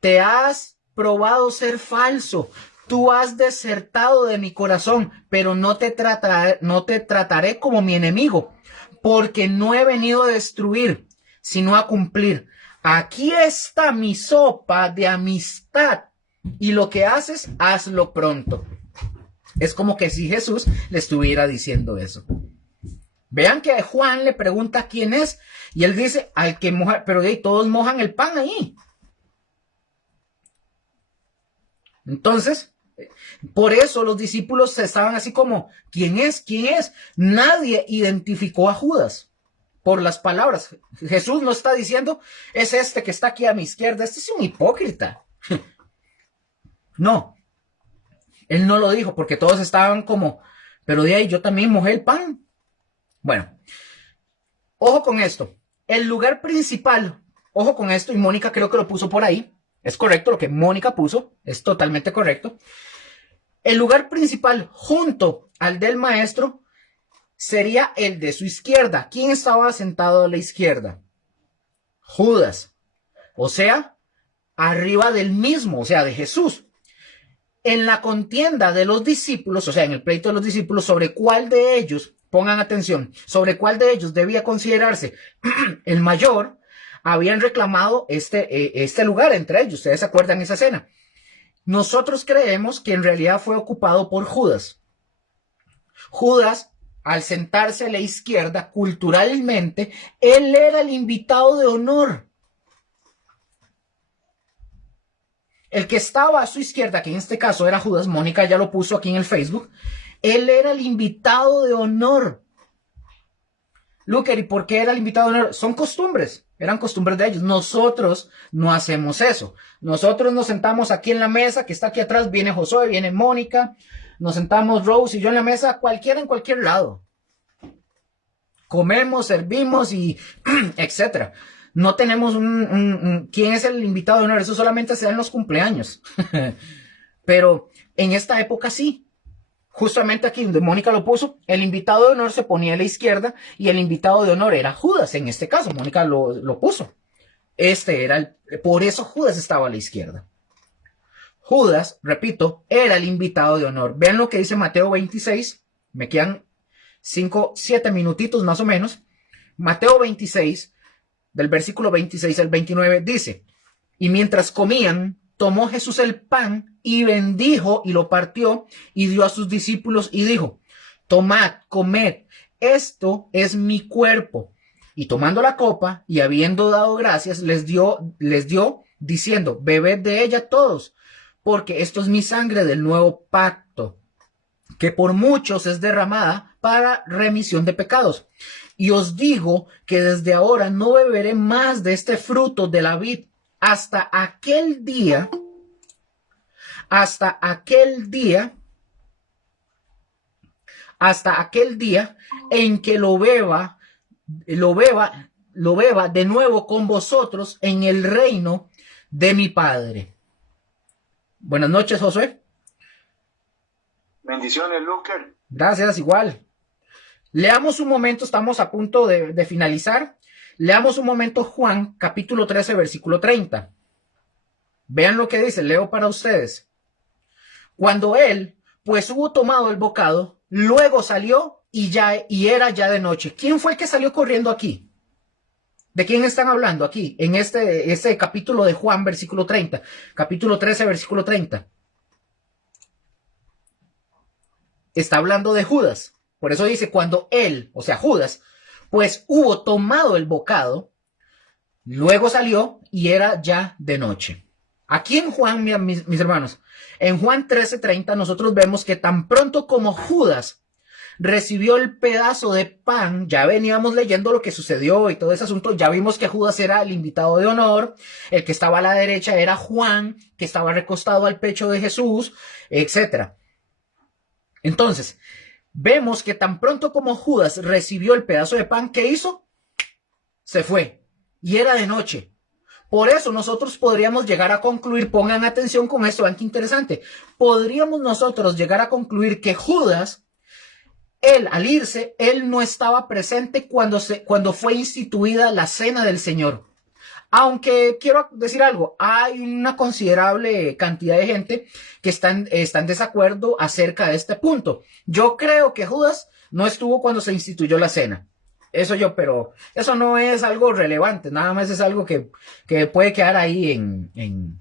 Te has probado ser falso. Tú has desertado de mi corazón, pero no te trataré como mi enemigo, porque no he venido a destruir, sino a cumplir. Aquí está mi sopa de amistad, y lo que haces, hazlo pronto. Es como que si Jesús le estuviera diciendo eso. Vean que Juan le pregunta quién es, y él dice, al que moja, pero todos mojan el pan ahí. Entonces, por eso los discípulos estaban así como, ¿quién es? ¿Quién es? Nadie identificó a Judas por las palabras. Jesús no está diciendo, es este que está aquí a mi izquierda, este es un hipócrita. No, él no lo dijo porque todos estaban como, pero de ahí yo también mojé el pan. Bueno, ojo con esto, el lugar principal, ojo con esto, y Mónica creo que lo puso por ahí. Es correcto lo que Mónica puso, es totalmente correcto. El lugar principal junto al del maestro sería el de su izquierda. ¿Quién estaba sentado a la izquierda? Judas. O sea, arriba del mismo, o sea, de Jesús. En la contienda de los discípulos, o sea, en el pleito de los discípulos, sobre cuál de ellos, pongan atención, sobre cuál de ellos debía considerarse el mayor, habían reclamado este lugar entre ellos. ¿Ustedes se acuerdan esa escena? Nosotros creemos que en realidad fue ocupado por Judas. Judas, al sentarse a la izquierda, culturalmente, él era el invitado de honor. El que estaba a su izquierda, que en este caso era Judas, Mónica ya lo puso aquí en el Facebook, él era el invitado de honor. Luker, ¿y por qué era el invitado de honor? Son costumbres, eran costumbres de ellos. Nosotros no hacemos eso. Nosotros nos sentamos aquí en la mesa, que está aquí atrás, viene Josué, viene Mónica, nos sentamos Rose y yo en la mesa, cualquiera en cualquier lado. Comemos, servimos y etcétera. No tenemos ¿quién es el invitado de honor? Eso solamente se da en los cumpleaños. Pero en esta época sí. Justamente aquí donde Mónica lo puso, el invitado de honor se ponía a la izquierda y el invitado de honor era Judas. En este caso, Mónica lo puso. Por eso Judas estaba a la izquierda. Judas, repito, era el invitado de honor. Vean lo que dice Mateo 26. Me quedan 7 minutitos más o menos. Mateo 26, del versículo 26 al 29, dice, y mientras comían, tomó Jesús el pan y bendijo y lo partió y dio a sus discípulos y dijo, tomad, comed, esto es mi cuerpo. Y tomando la copa y habiendo dado gracias, les dio diciendo, bebed de ella todos, porque esto es mi sangre del nuevo pacto, que por muchos es derramada para remisión de pecados. Y os digo que desde ahora no beberé más de este fruto de la vid hasta aquel día en que lo beba de nuevo con vosotros en el reino de mi Padre. Buenas noches, Josué. Bendiciones, Luker. Gracias, igual. Leamos un momento, estamos a punto de finalizar. Leamos un momento Juan, capítulo 13, versículo 30. Vean lo que dice, leo para ustedes. Cuando él, pues hubo tomado el bocado, luego salió y era ya de noche. ¿Quién fue el que salió corriendo aquí? ¿De quién están hablando aquí? En este capítulo de Juan, versículo 30. Capítulo 13, versículo 30. Está hablando de Judas. Por eso dice, cuando él, o sea, Judas, pues hubo tomado el bocado, luego salió y era ya de noche. Aquí en Juan, mis hermanos, en Juan 13:30 nosotros vemos que tan pronto como Judas recibió el pedazo de pan, ya veníamos leyendo lo que sucedió y todo ese asunto, ya vimos que Judas era el invitado de honor, el que estaba a la derecha era Juan, que estaba recostado al pecho de Jesús, etcétera. Entonces, vemos que tan pronto como Judas recibió el pedazo de pan, ¿qué hizo? Se fue. Y era de noche. Por eso nosotros podríamos llegar a concluir, pongan atención con esto, vean qué interesante, podríamos nosotros llegar a concluir que Judas, él al irse, él no estaba presente cuando fue instituida la cena del Señor. Aunque quiero decir algo, hay una considerable cantidad de gente que está en desacuerdo acerca de este punto. Yo creo que Judas no estuvo cuando se instituyó la cena. Pero eso no es algo relevante, nada más es algo que puede quedar ahí en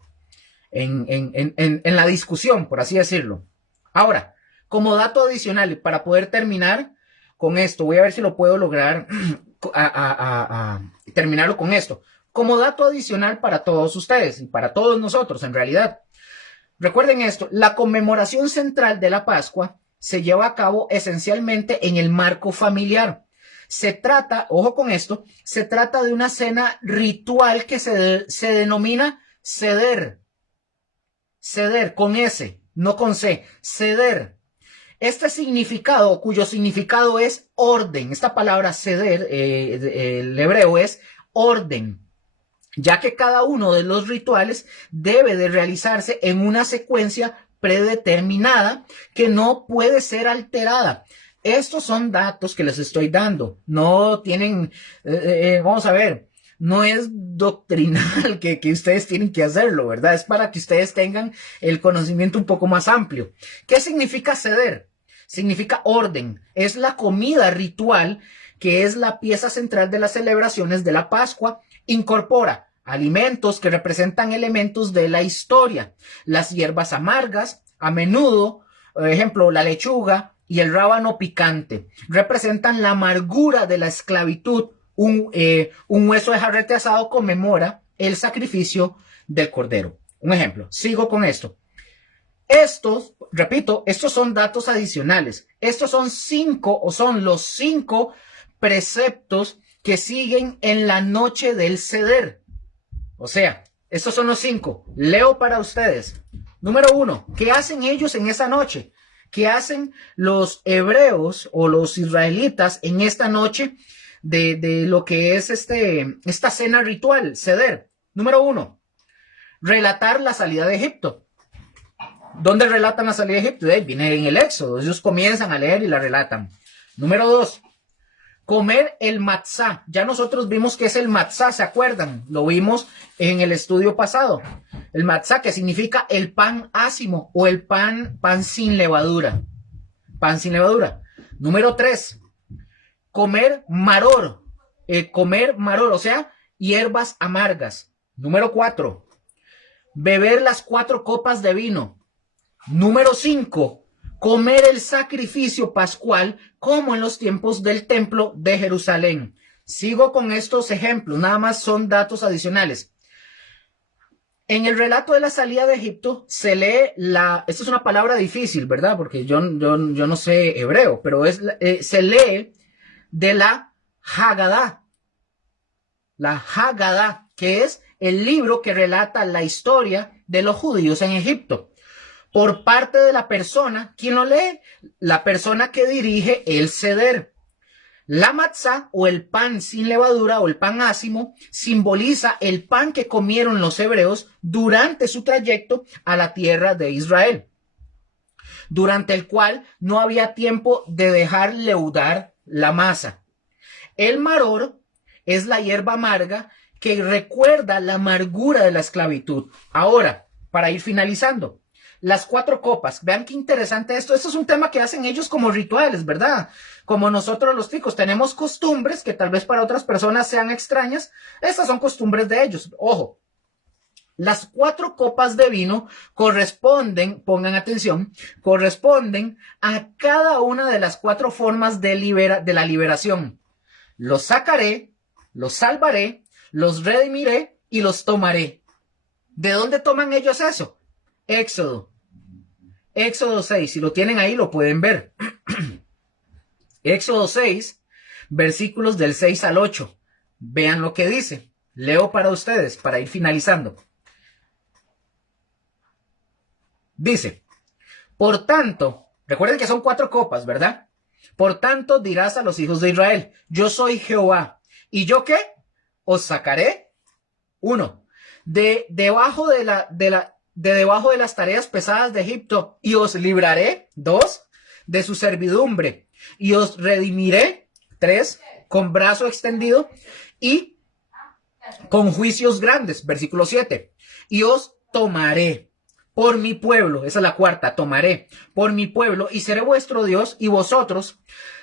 la discusión, por así decirlo. Ahora, como dato adicional, para poder terminar con esto, voy a ver si lo puedo lograr terminarlo con esto. Como dato adicional para todos ustedes y para todos nosotros, en realidad. Recuerden esto, la conmemoración central de la Pascua se lleva a cabo esencialmente en el marco familiar. Se trata, ojo con esto, se trata de una cena ritual que se denomina seder. Seder, con S, no con C, seder. Este significado, cuyo significado es orden, esta palabra seder, el hebreo es orden, ya que cada uno de los rituales debe de realizarse en una secuencia predeterminada que no puede ser alterada. Estos son datos que les estoy dando, no tienen, vamos a ver, no es doctrinal que ustedes tienen que hacerlo, ¿verdad? Es para que ustedes tengan el conocimiento un poco más amplio. ¿Qué significa seder? Significa orden, es la comida ritual que es la pieza central de las celebraciones de la Pascua. Incorpora alimentos que representan elementos de la historia, las hierbas amargas, a menudo, por ejemplo, la lechuga y el rábano picante, representan la amargura de la esclavitud. Un hueso de jarrete asado conmemora el sacrificio del cordero. Un ejemplo, sigo con esto. Estos, repito, estos son datos adicionales. Estos son los 5 preceptos que siguen en la noche del seder. O sea, estos son los 5. Leo para ustedes. Número 1, ¿qué hacen ellos en esa noche? ¿Qué hacen los hebreos o los israelitas en esta noche de lo que es esta cena ritual, seder? Número 1, relatar la salida de Egipto. ¿Dónde relatan la salida de Egipto? Viene en el Éxodo. Ellos comienzan a leer y la relatan. Número 2, comer el matzá. Ya nosotros vimos que es el matzá, ¿se acuerdan? Lo vimos en el estudio pasado. El matzá, que significa el pan ácimo o el pan sin levadura. Pan sin levadura. Número 3, comer maror. O sea, hierbas amargas. Número 4, beber las 4 copas de vino. Número 5, comer el sacrificio pascual como en los tiempos del templo de Jerusalén. Sigo con estos ejemplos, nada más son datos adicionales. En el relato de la salida de Egipto se lee esta es una palabra difícil, ¿verdad? Porque yo no sé hebreo, pero se lee de la Haggadah. La Haggadah, que es el libro que relata la historia de los judíos en Egipto. Por parte de la persona, ¿quién lo lee? La persona que dirige el seder. La matzá o el pan sin levadura o el pan ácimo simboliza el pan que comieron los hebreos durante su trayecto a la tierra de Israel, durante el cual no había tiempo de dejar leudar la masa. El maror es la hierba amarga que recuerda la amargura de la esclavitud. Ahora, para ir finalizando, las 4 copas. Vean qué interesante esto. Esto es un tema que hacen ellos como rituales, ¿verdad? Como nosotros los ticos tenemos costumbres que tal vez para otras personas sean extrañas. Estas son costumbres de ellos. Ojo, Las 4 copas de vino corresponden, pongan atención, corresponden a cada una de las 4 formas de la liberación. Los sacaré, los salvaré, los redimiré y los tomaré. ¿De dónde toman ellos eso? Éxodo 6, si lo tienen ahí lo pueden ver. Éxodo 6, versículos del 6 al 8. Vean lo que dice. Leo para ustedes, para ir finalizando. Dice, por tanto, recuerden que son 4 copas, ¿verdad? Por tanto dirás a los hijos de Israel, yo soy Jehová. ¿Y yo qué? Os sacaré, 1, de debajo de las tareas pesadas de Egipto y os libraré, 2, de su servidumbre y os redimiré, 3, con brazo extendido y con juicios grandes, versículo 7, y os tomaré por mi pueblo, esa es la 4, tomaré por mi pueblo y seré vuestro Dios y vosotros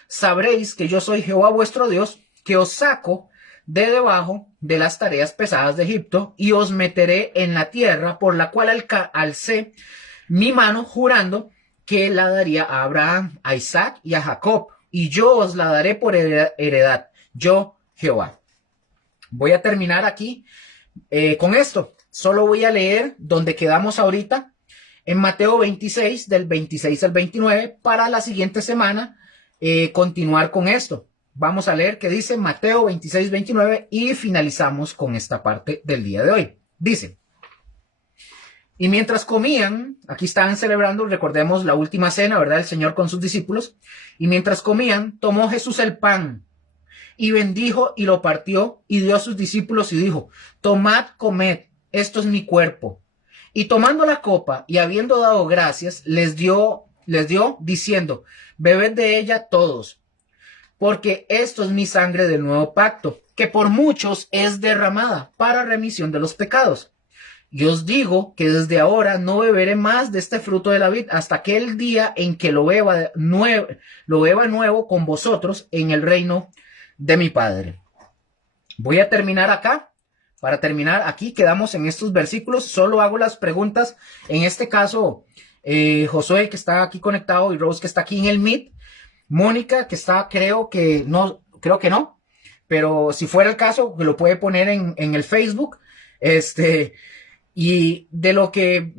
sabréis que yo soy Jehová vuestro Dios, que os saco de debajo de las tareas pesadas de Egipto y os meteré en la tierra por la cual alcé mi mano jurando que la daría a Abraham, a Isaac y a Jacob, y yo os la daré por heredad, yo Jehová. Voy a terminar aquí con esto. Solo voy a leer donde quedamos ahorita, en Mateo 26, del 26 al 29, para la siguiente semana continuar con esto. Vamos a leer qué dice Mateo 26, 29 y finalizamos con esta parte del día de hoy. Dice, y mientras comían, aquí estaban celebrando, recordemos la última cena, ¿verdad? El Señor con sus discípulos. Y mientras comían, tomó Jesús el pan y bendijo y lo partió y dio a sus discípulos y dijo, tomad, comed, esto es mi cuerpo. Y tomando la copa y habiendo dado gracias, les dio diciendo, bebed de ella todos, porque esto es mi sangre del nuevo pacto, que por muchos es derramada para remisión de los pecados. Y os digo que desde ahora no beberé más de este fruto de la vid hasta aquel día en que lo beba nuevo con vosotros en el reino de mi Padre. Voy a terminar acá. Para terminar, aquí quedamos en estos versículos. Solo hago las preguntas. En este caso, Josué, que está aquí conectado, y Rose, que está aquí en el Meet. Mónica, que está, creo que no, pero si fuera el caso, lo puede poner en el Facebook. Y de lo que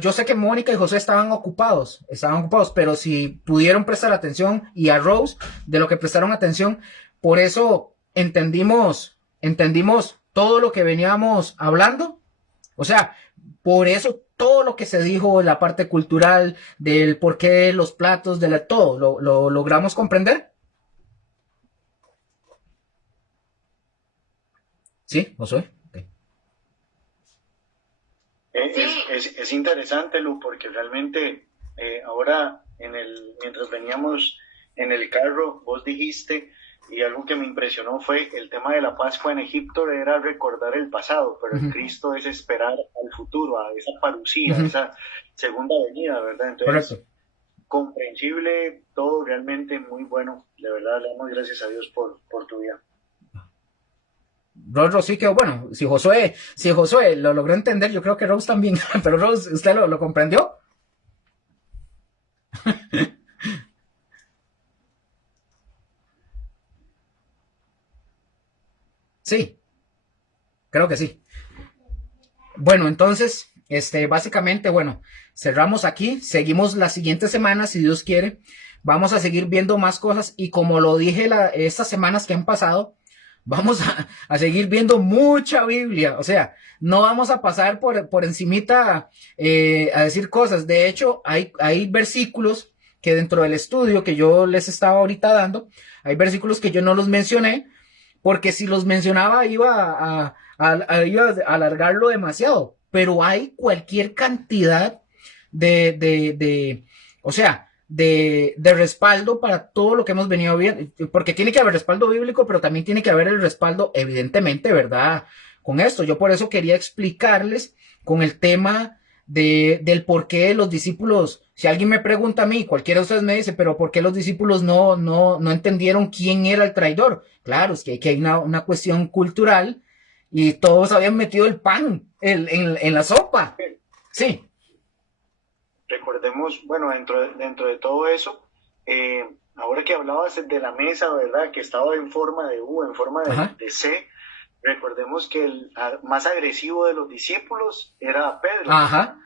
yo sé que Mónica y José estaban ocupados, pero si pudieron prestar atención, y a Rose, de lo que prestaron atención, por eso entendimos todo lo que veníamos hablando. O sea, por eso todo lo que se dijo, la parte cultural, del por qué los platos, de todo, lo logramos comprender. ¿Sí, Josué? Okay. Es interesante, Lu, porque realmente ahora mientras veníamos en el carro, vos dijiste, y algo que me impresionó fue el tema de la Pascua en Egipto era recordar el pasado, pero en Cristo es esperar al futuro, a esa parucía, a esa segunda venida, ¿verdad? Entonces, correcto, comprensible, todo realmente muy bueno. De verdad, le damos gracias a Dios por tu vida. Rose sí que, bueno, si Josué lo logró entender, yo creo que Rose también, pero Rose, ¿usted lo comprendió? Sí, creo que sí. Bueno, entonces, básicamente, bueno, cerramos aquí, seguimos la siguiente semana, si Dios quiere, vamos a seguir viendo más cosas, y como lo dije estas semanas que han pasado, vamos a seguir viendo mucha Biblia. O sea, no vamos a pasar por encimita a decir cosas. De hecho, hay versículos que dentro del estudio que yo les estaba ahorita dando, hay versículos que yo no los mencioné, porque si los mencionaba iba a alargarlo demasiado. Pero hay cualquier cantidad o sea, de respaldo para todo lo que hemos venido viendo, porque tiene que haber respaldo bíblico, pero también tiene que haber el respaldo, evidentemente, ¿verdad? Con esto, yo por eso quería explicarles con el tema del por qué los discípulos, si alguien me pregunta a mí, cualquiera de ustedes me dice, pero ¿por qué los discípulos no entendieron quién era el traidor? Claro, es que hay una cuestión cultural, y todos habían metido el pan en la sopa. Sí. Recordemos, bueno, dentro de todo eso, ahora que hablabas de la mesa, ¿verdad? Que estaba en forma de U, en forma Ajá. de C, recordemos que el más agresivo de los discípulos era Pedro. Ajá.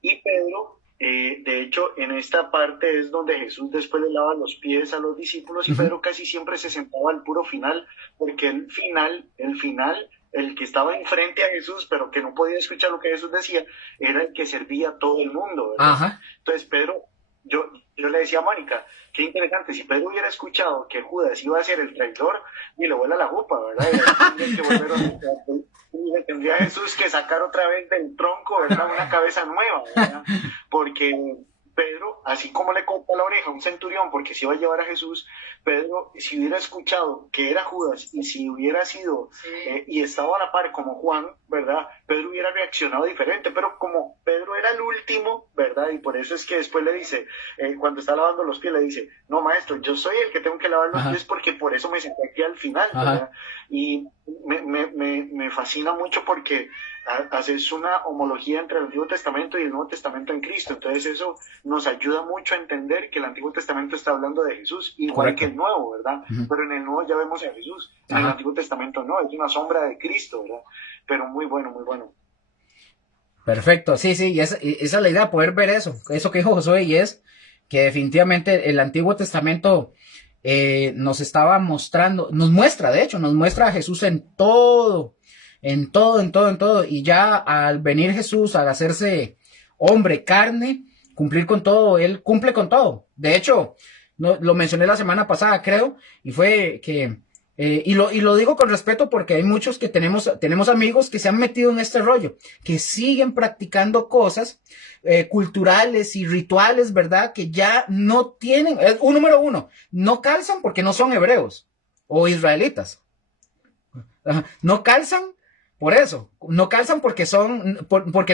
Y Pedro, de hecho, en esta parte es donde Jesús después le lava los pies a los discípulos y Ujú. Pedro casi siempre se sentaba al puro final, porque el que estaba enfrente a Jesús, pero que no podía escuchar lo que Jesús decía, era el que servía a todo el mundo, ¿verdad? Ajá. Entonces Pedro, yo le decía a Mónica, qué interesante, si Pedro hubiera escuchado que Judas iba a ser el traidor, y le vuela la jupa, ¿verdad? Y ahí tendría que volver y le tendría a Jesús que sacar otra vez del tronco, ¿verdad? Una cabeza nueva, ¿verdad? Porque Pedro, así como le corta la oreja a un centurión porque se iba a llevar a Jesús, Pedro, si hubiera escuchado que era Judas y si hubiera sido y estaba a la par como Juan, ¿verdad? Pedro hubiera reaccionado diferente, pero como Pedro era el último, ¿verdad? Y por eso es que después le dice, cuando está lavando los pies, le dice, no, maestro, yo soy el que tengo que lavar los Ajá. pies porque por eso me senté aquí al final, Ajá. ¿verdad? Y me fascina mucho porque haces una homología entre el Antiguo Testamento y el Nuevo Testamento en Cristo. Entonces eso nos ayuda mucho a entender que el Antiguo Testamento está hablando de Jesús, igual Correcto. que el Nuevo, ¿verdad? Ujú. Pero en el Nuevo ya vemos a Jesús, en el Ajá. Antiguo Testamento no, es una sombra de Cristo, ¿verdad? Pero muy bueno, muy bueno. Perfecto, sí, sí, y esa es la idea, poder ver eso que dijo Josué, y es que definitivamente el Antiguo Testamento nos estaba mostrando, nos muestra, de hecho, nos muestra a Jesús en todo, y ya al venir Jesús, al hacerse hombre, carne, cumplir con todo, Él cumple con todo. De hecho, no, lo mencioné la semana pasada, creo, y fue que y lo digo con respeto porque hay muchos que tenemos amigos que se han metido en este rollo, que siguen practicando cosas culturales y rituales, ¿verdad? Que ya no tienen, un número uno, no calzan porque no son hebreos o israelitas. No calzan por eso, no calzan porque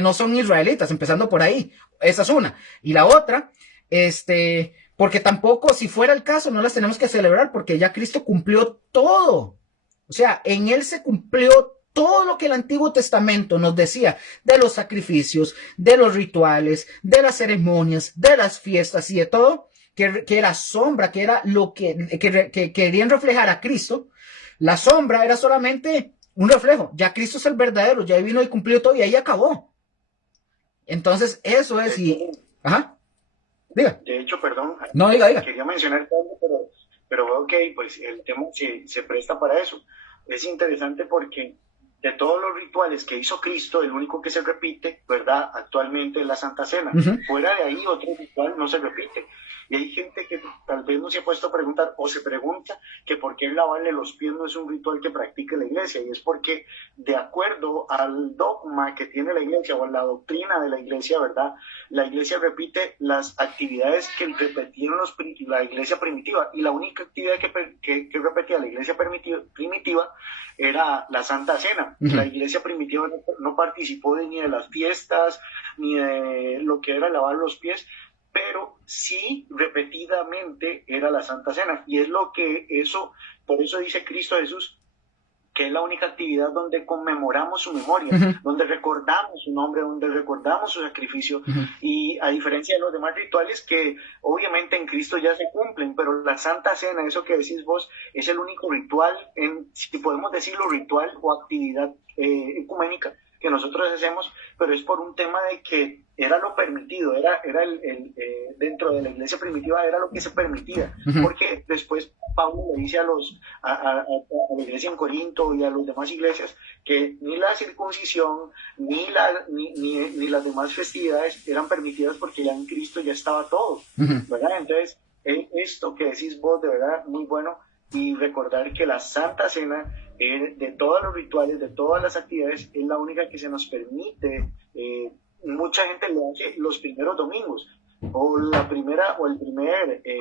no son israelitas, empezando por ahí. Esa es una. Y la otra, porque tampoco, si fuera el caso, no las tenemos que celebrar porque ya Cristo cumplió todo. O sea, en Él se cumplió todo lo que el Antiguo Testamento nos decía de los sacrificios, de los rituales, de las ceremonias, de las fiestas y de todo, que era sombra, que era lo que querían reflejar a Cristo. La sombra era solamente un reflejo. Ya Cristo es el verdadero, ya vino y cumplió todo y ahí acabó. Entonces, eso es y... Ajá. Diga. De hecho, perdón, No, diga. quería mencionar algo, pero ok, pues el tema se presta para eso. Es interesante porque de todos los rituales que hizo Cristo, el único que se repite, ¿verdad? Actualmente es la Santa Cena. Ujú. Fuera de ahí, otro ritual no se repite. Y hay gente que tal vez no se ha puesto a preguntar o se pregunta que por qué lavarle los pies no es un ritual que practique la iglesia. Y es porque de acuerdo al dogma que tiene la iglesia o a la doctrina de la iglesia, ¿verdad? La iglesia repite las actividades que repetieron la iglesia primitiva. Y la única actividad que repetía la iglesia primitiva era la Santa Cena. Uh-huh. La iglesia primitiva no participó ni de las fiestas, ni de lo que era lavar los pies, pero sí repetidamente era la Santa Cena. Y es por eso dice Cristo Jesús, que es la única actividad donde conmemoramos su memoria, uh-huh, donde recordamos su nombre, donde recordamos su sacrificio, uh-huh, y a diferencia de los demás rituales que obviamente en Cristo ya se cumplen, pero la Santa Cena, eso que decís vos, es el único ritual, si podemos decirlo ritual o actividad ecuménica que nosotros hacemos, pero es por un tema de que era lo permitido, era dentro de la iglesia primitiva era lo que se permitía, uh-huh, porque después Pablo le dice a la iglesia en Corinto y a las demás iglesias que ni la circuncisión ni las demás festividades eran permitidas porque ya en Cristo ya estaba todo, uh-huh, ¿verdad? Entonces, esto que decís vos, de verdad, muy bueno, y recordar que la Santa Cena, de todos los rituales, de todas las actividades, es la única que se nos permite. Mucha gente lo hace los primeros domingos, o el primer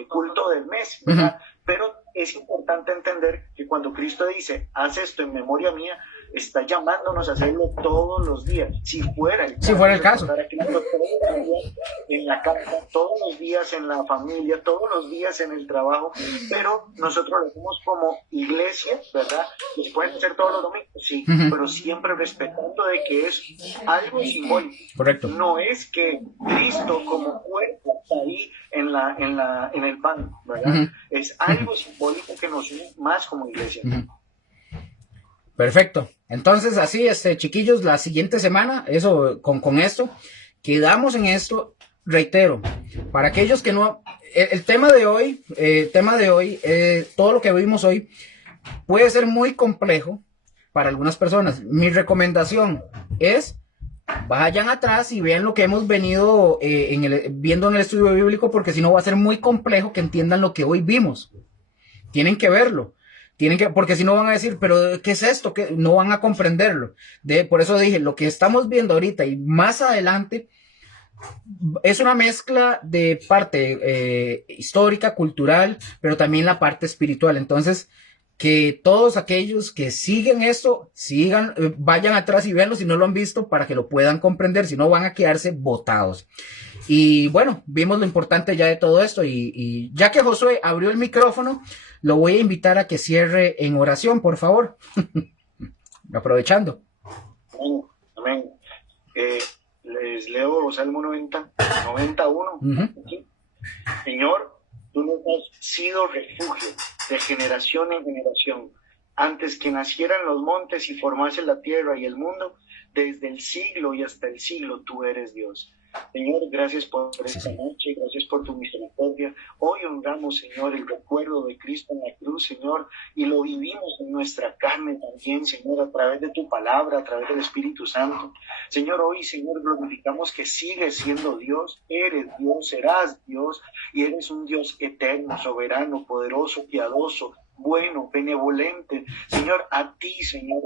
culto del mes, ¿verdad? Uh-huh. Pero es importante entender que cuando Cristo dice, haz esto en memoria mía, está llamándonos a hacerlo todos los días. Si fuera el caso, si fuera el caso. Todos los días en la casa, todos los días en la familia, todos los días en el trabajo, pero nosotros lo hacemos como iglesia, ¿verdad? Pues pueden ser todos los domingos, sí, pero siempre respetando de que es algo simbólico. Correcto. No es que Cristo como cuerpo está ahí en el pan, ¿verdad? Es algo simbólico que nos une más como iglesia. Perfecto. Entonces, así, chiquillos, la siguiente semana, eso, con esto, quedamos en esto. Reitero, para aquellos que no, el tema de hoy, todo lo que vimos hoy puede ser muy complejo para algunas personas. Mi recomendación es: vayan atrás y vean lo que hemos venido viendo en el estudio bíblico, porque si no va a ser muy complejo que entiendan lo que hoy vimos. Tienen que verlo. Porque si no van a decir, pero ¿qué es esto? ¿Qué? No van a comprenderlo. Por eso dije, lo que estamos viendo ahorita y más adelante es una mezcla de parte histórica, cultural, pero también la parte espiritual. Entonces, que todos aquellos que siguen esto, vayan atrás y veanlo si no lo han visto, para que lo puedan comprender, si no van a quedarse botados. Y bueno, vimos lo importante ya de todo esto, y ya que Josué abrió el micrófono, lo voy a invitar a que cierre en oración, por favor. Aprovechando. Amén. Les leo Salmo 91. ¿Sí? Señor, tú nos has sido refugio de generación en generación. Antes que nacieran los montes y formase la tierra y el mundo, desde el siglo y hasta el siglo tú eres Dios. Señor, gracias por esta noche, gracias por tu misericordia. Hoy honramos, Señor, el recuerdo de Cristo en la cruz, Señor, y lo vivimos en nuestra carne también, Señor, a través de tu palabra, a través del Espíritu Santo. Señor, hoy, Señor, glorificamos que sigues siendo Dios, eres Dios, serás Dios, y eres un Dios eterno, soberano, poderoso, piadoso, bueno, benevolente. Señor, a ti, Señor,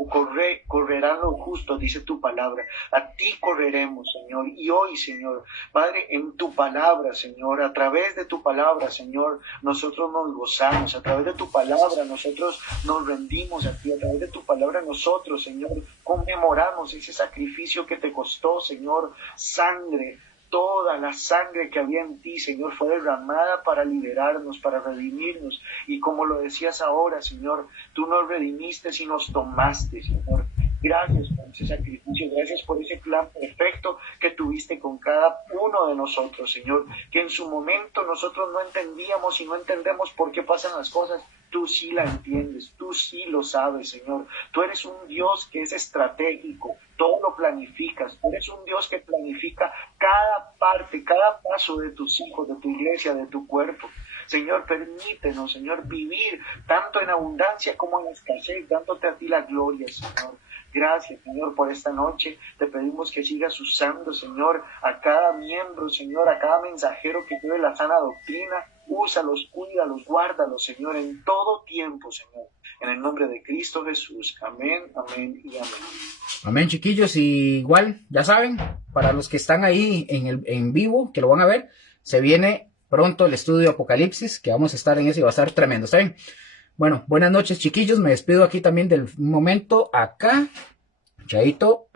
correrán los justos, dice tu palabra. A ti correremos, Señor. Y hoy, Señor, Padre, en tu palabra, Señor, a través de tu palabra, Señor, nosotros nos gozamos. A través de tu palabra, nosotros nos rendimos a ti. A través de tu palabra, nosotros, Señor, conmemoramos ese sacrificio que te costó, Señor, sangre. Toda la sangre que había en ti, Señor, fue derramada para liberarnos, para redimirnos. Y como lo decías ahora, Señor, tú nos redimiste y nos tomaste, Señor. Gracias por ese sacrificio, gracias por ese plan perfecto que tuviste con cada uno de nosotros, Señor. Que en su momento nosotros no entendíamos y no entendemos por qué pasan las cosas. Tú sí la entiendes, tú sí lo sabes, Señor. Tú eres un Dios que es estratégico, todo lo planificas. Tú eres un Dios que planifica cada parte, cada paso de tus hijos, de tu iglesia, de tu cuerpo. Señor, permítenos, Señor, vivir tanto en abundancia como en escasez, dándote a ti la gloria, Señor. Gracias, Señor, por esta noche. Te pedimos que sigas usando, Señor, a cada miembro, Señor, a cada mensajero que lleve la sana doctrina. Úsalos, cuídalos, guárdalos, Señor, en todo tiempo, Señor. En el nombre de Cristo Jesús. Amén, amén y amén. Amén, chiquillos. Y igual, ya saben, para los que están ahí en vivo, que lo van a ver, se viene pronto el estudio Apocalipsis, que vamos a estar en ese y va a estar tremendo, ¿está bien? Bueno, buenas noches, chiquillos. Me despido aquí también del momento acá. Chaito.